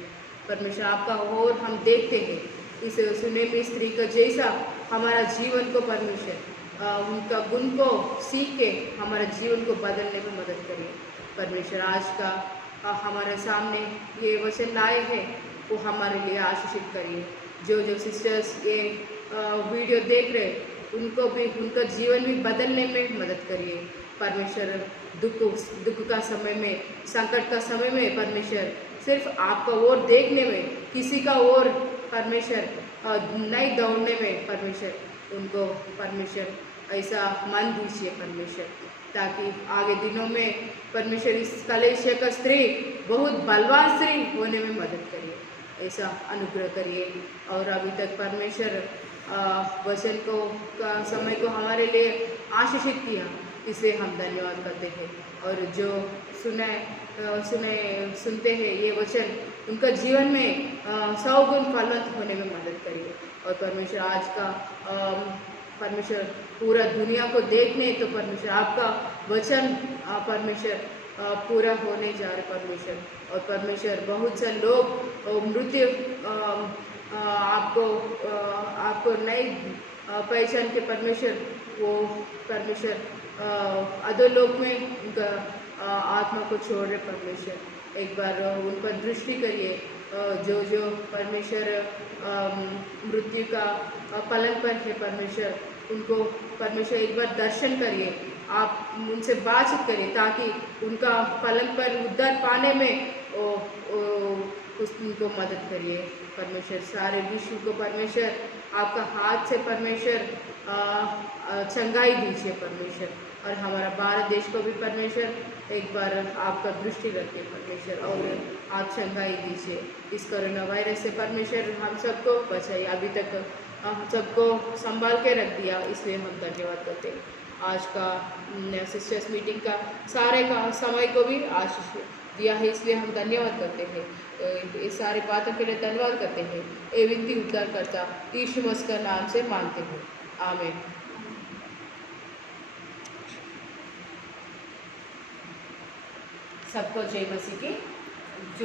परमेश्वर आपका और हम देखते हैं इस सुने में स्त्री का जैसा हमारा जीवन को परमेश्वर उनका गुण को सीख के हमारे जीवन को बदलने में मदद करिए परमेश्वर. आज का हमारे सामने ये वचन लाए हैं वो हमारे लिए आशीषित करिए. जो जो सिस्टर्स ये वीडियो देख रहे उनको भी उनका जीवन भी बदलने में मदद करिए परमेश्वर. दुख का समय में, संकट का समय में परमेश्वर सिर्फ आपका ओर देखने में, किसी का ओर परमेश्वर नहीं दौड़ने में परमेश्वर उनको परमेश्वर ऐसा मन दीजिए परमेश्वर, ताकि आगे दिनों में परमेश्वर इस कलेश का स्त्री बहुत बलवान स्त्री होने में मदद करिए, ऐसा अनुग्रह करिए. और अभी तक परमेश्वर वचन को का समय को हमारे लिए आशीषित किया, इसलिए हम धन्यवाद करते हैं. और जो सुनते हैं ये वचन उनका जीवन में 100 गुण फलवंत होने में मदद करिए. और परमेश्वर आज का परमेश्वर पूरा दुनिया को देखने तो परमेश्वर आपका वचन परमेश्वर पूरा होने जा रहे परमेश्वर. और परमेश्वर बहुत से लोग मृत्यु आपको नहीं पहचान के परमेश्वर वो परमेश्वर अधोलोक में उनका आत्मा को छोड़ रहे परमेश्वर. एक बार उन पर दृष्टि करिए. जो परमेश्वर मृत्यु का पलंग पर है परमेश्वर उनको परमेश्वर एक बार दर्शन करिए, आप उनसे बातचीत करिए ताकि उनका पलंग पर उद्धार पाने में उनको मदद करिए परमेश्वर. सारे विश्व को परमेश्वर आपका हाथ से परमेश्वर चंगाई दीजिए परमेश्वर. और हमारा भारत देश को भी परमेश्वर एक बार आपका दृष्टि रखिए परमेश्वर और आप चंगाई दीजिए. इस कोरोना वायरस से परमेश्वर हम सबको बचाइए. अभी तक हम सबको संभाल के रख दिया, इसलिए हम धन्यवाद करते हैं. आज का सिस्टर्स मीटिंग का सारे का समय को भी आशीष दिया है, इसलिए हम धन्यवाद करते हैं. इस सारे बातों के लिए धन्यवाद करते हैं. ये विनती उद्धार करता यीशु मसीह का नाम से मांगते हैं, आमीन. सबको जय मसीह की. जो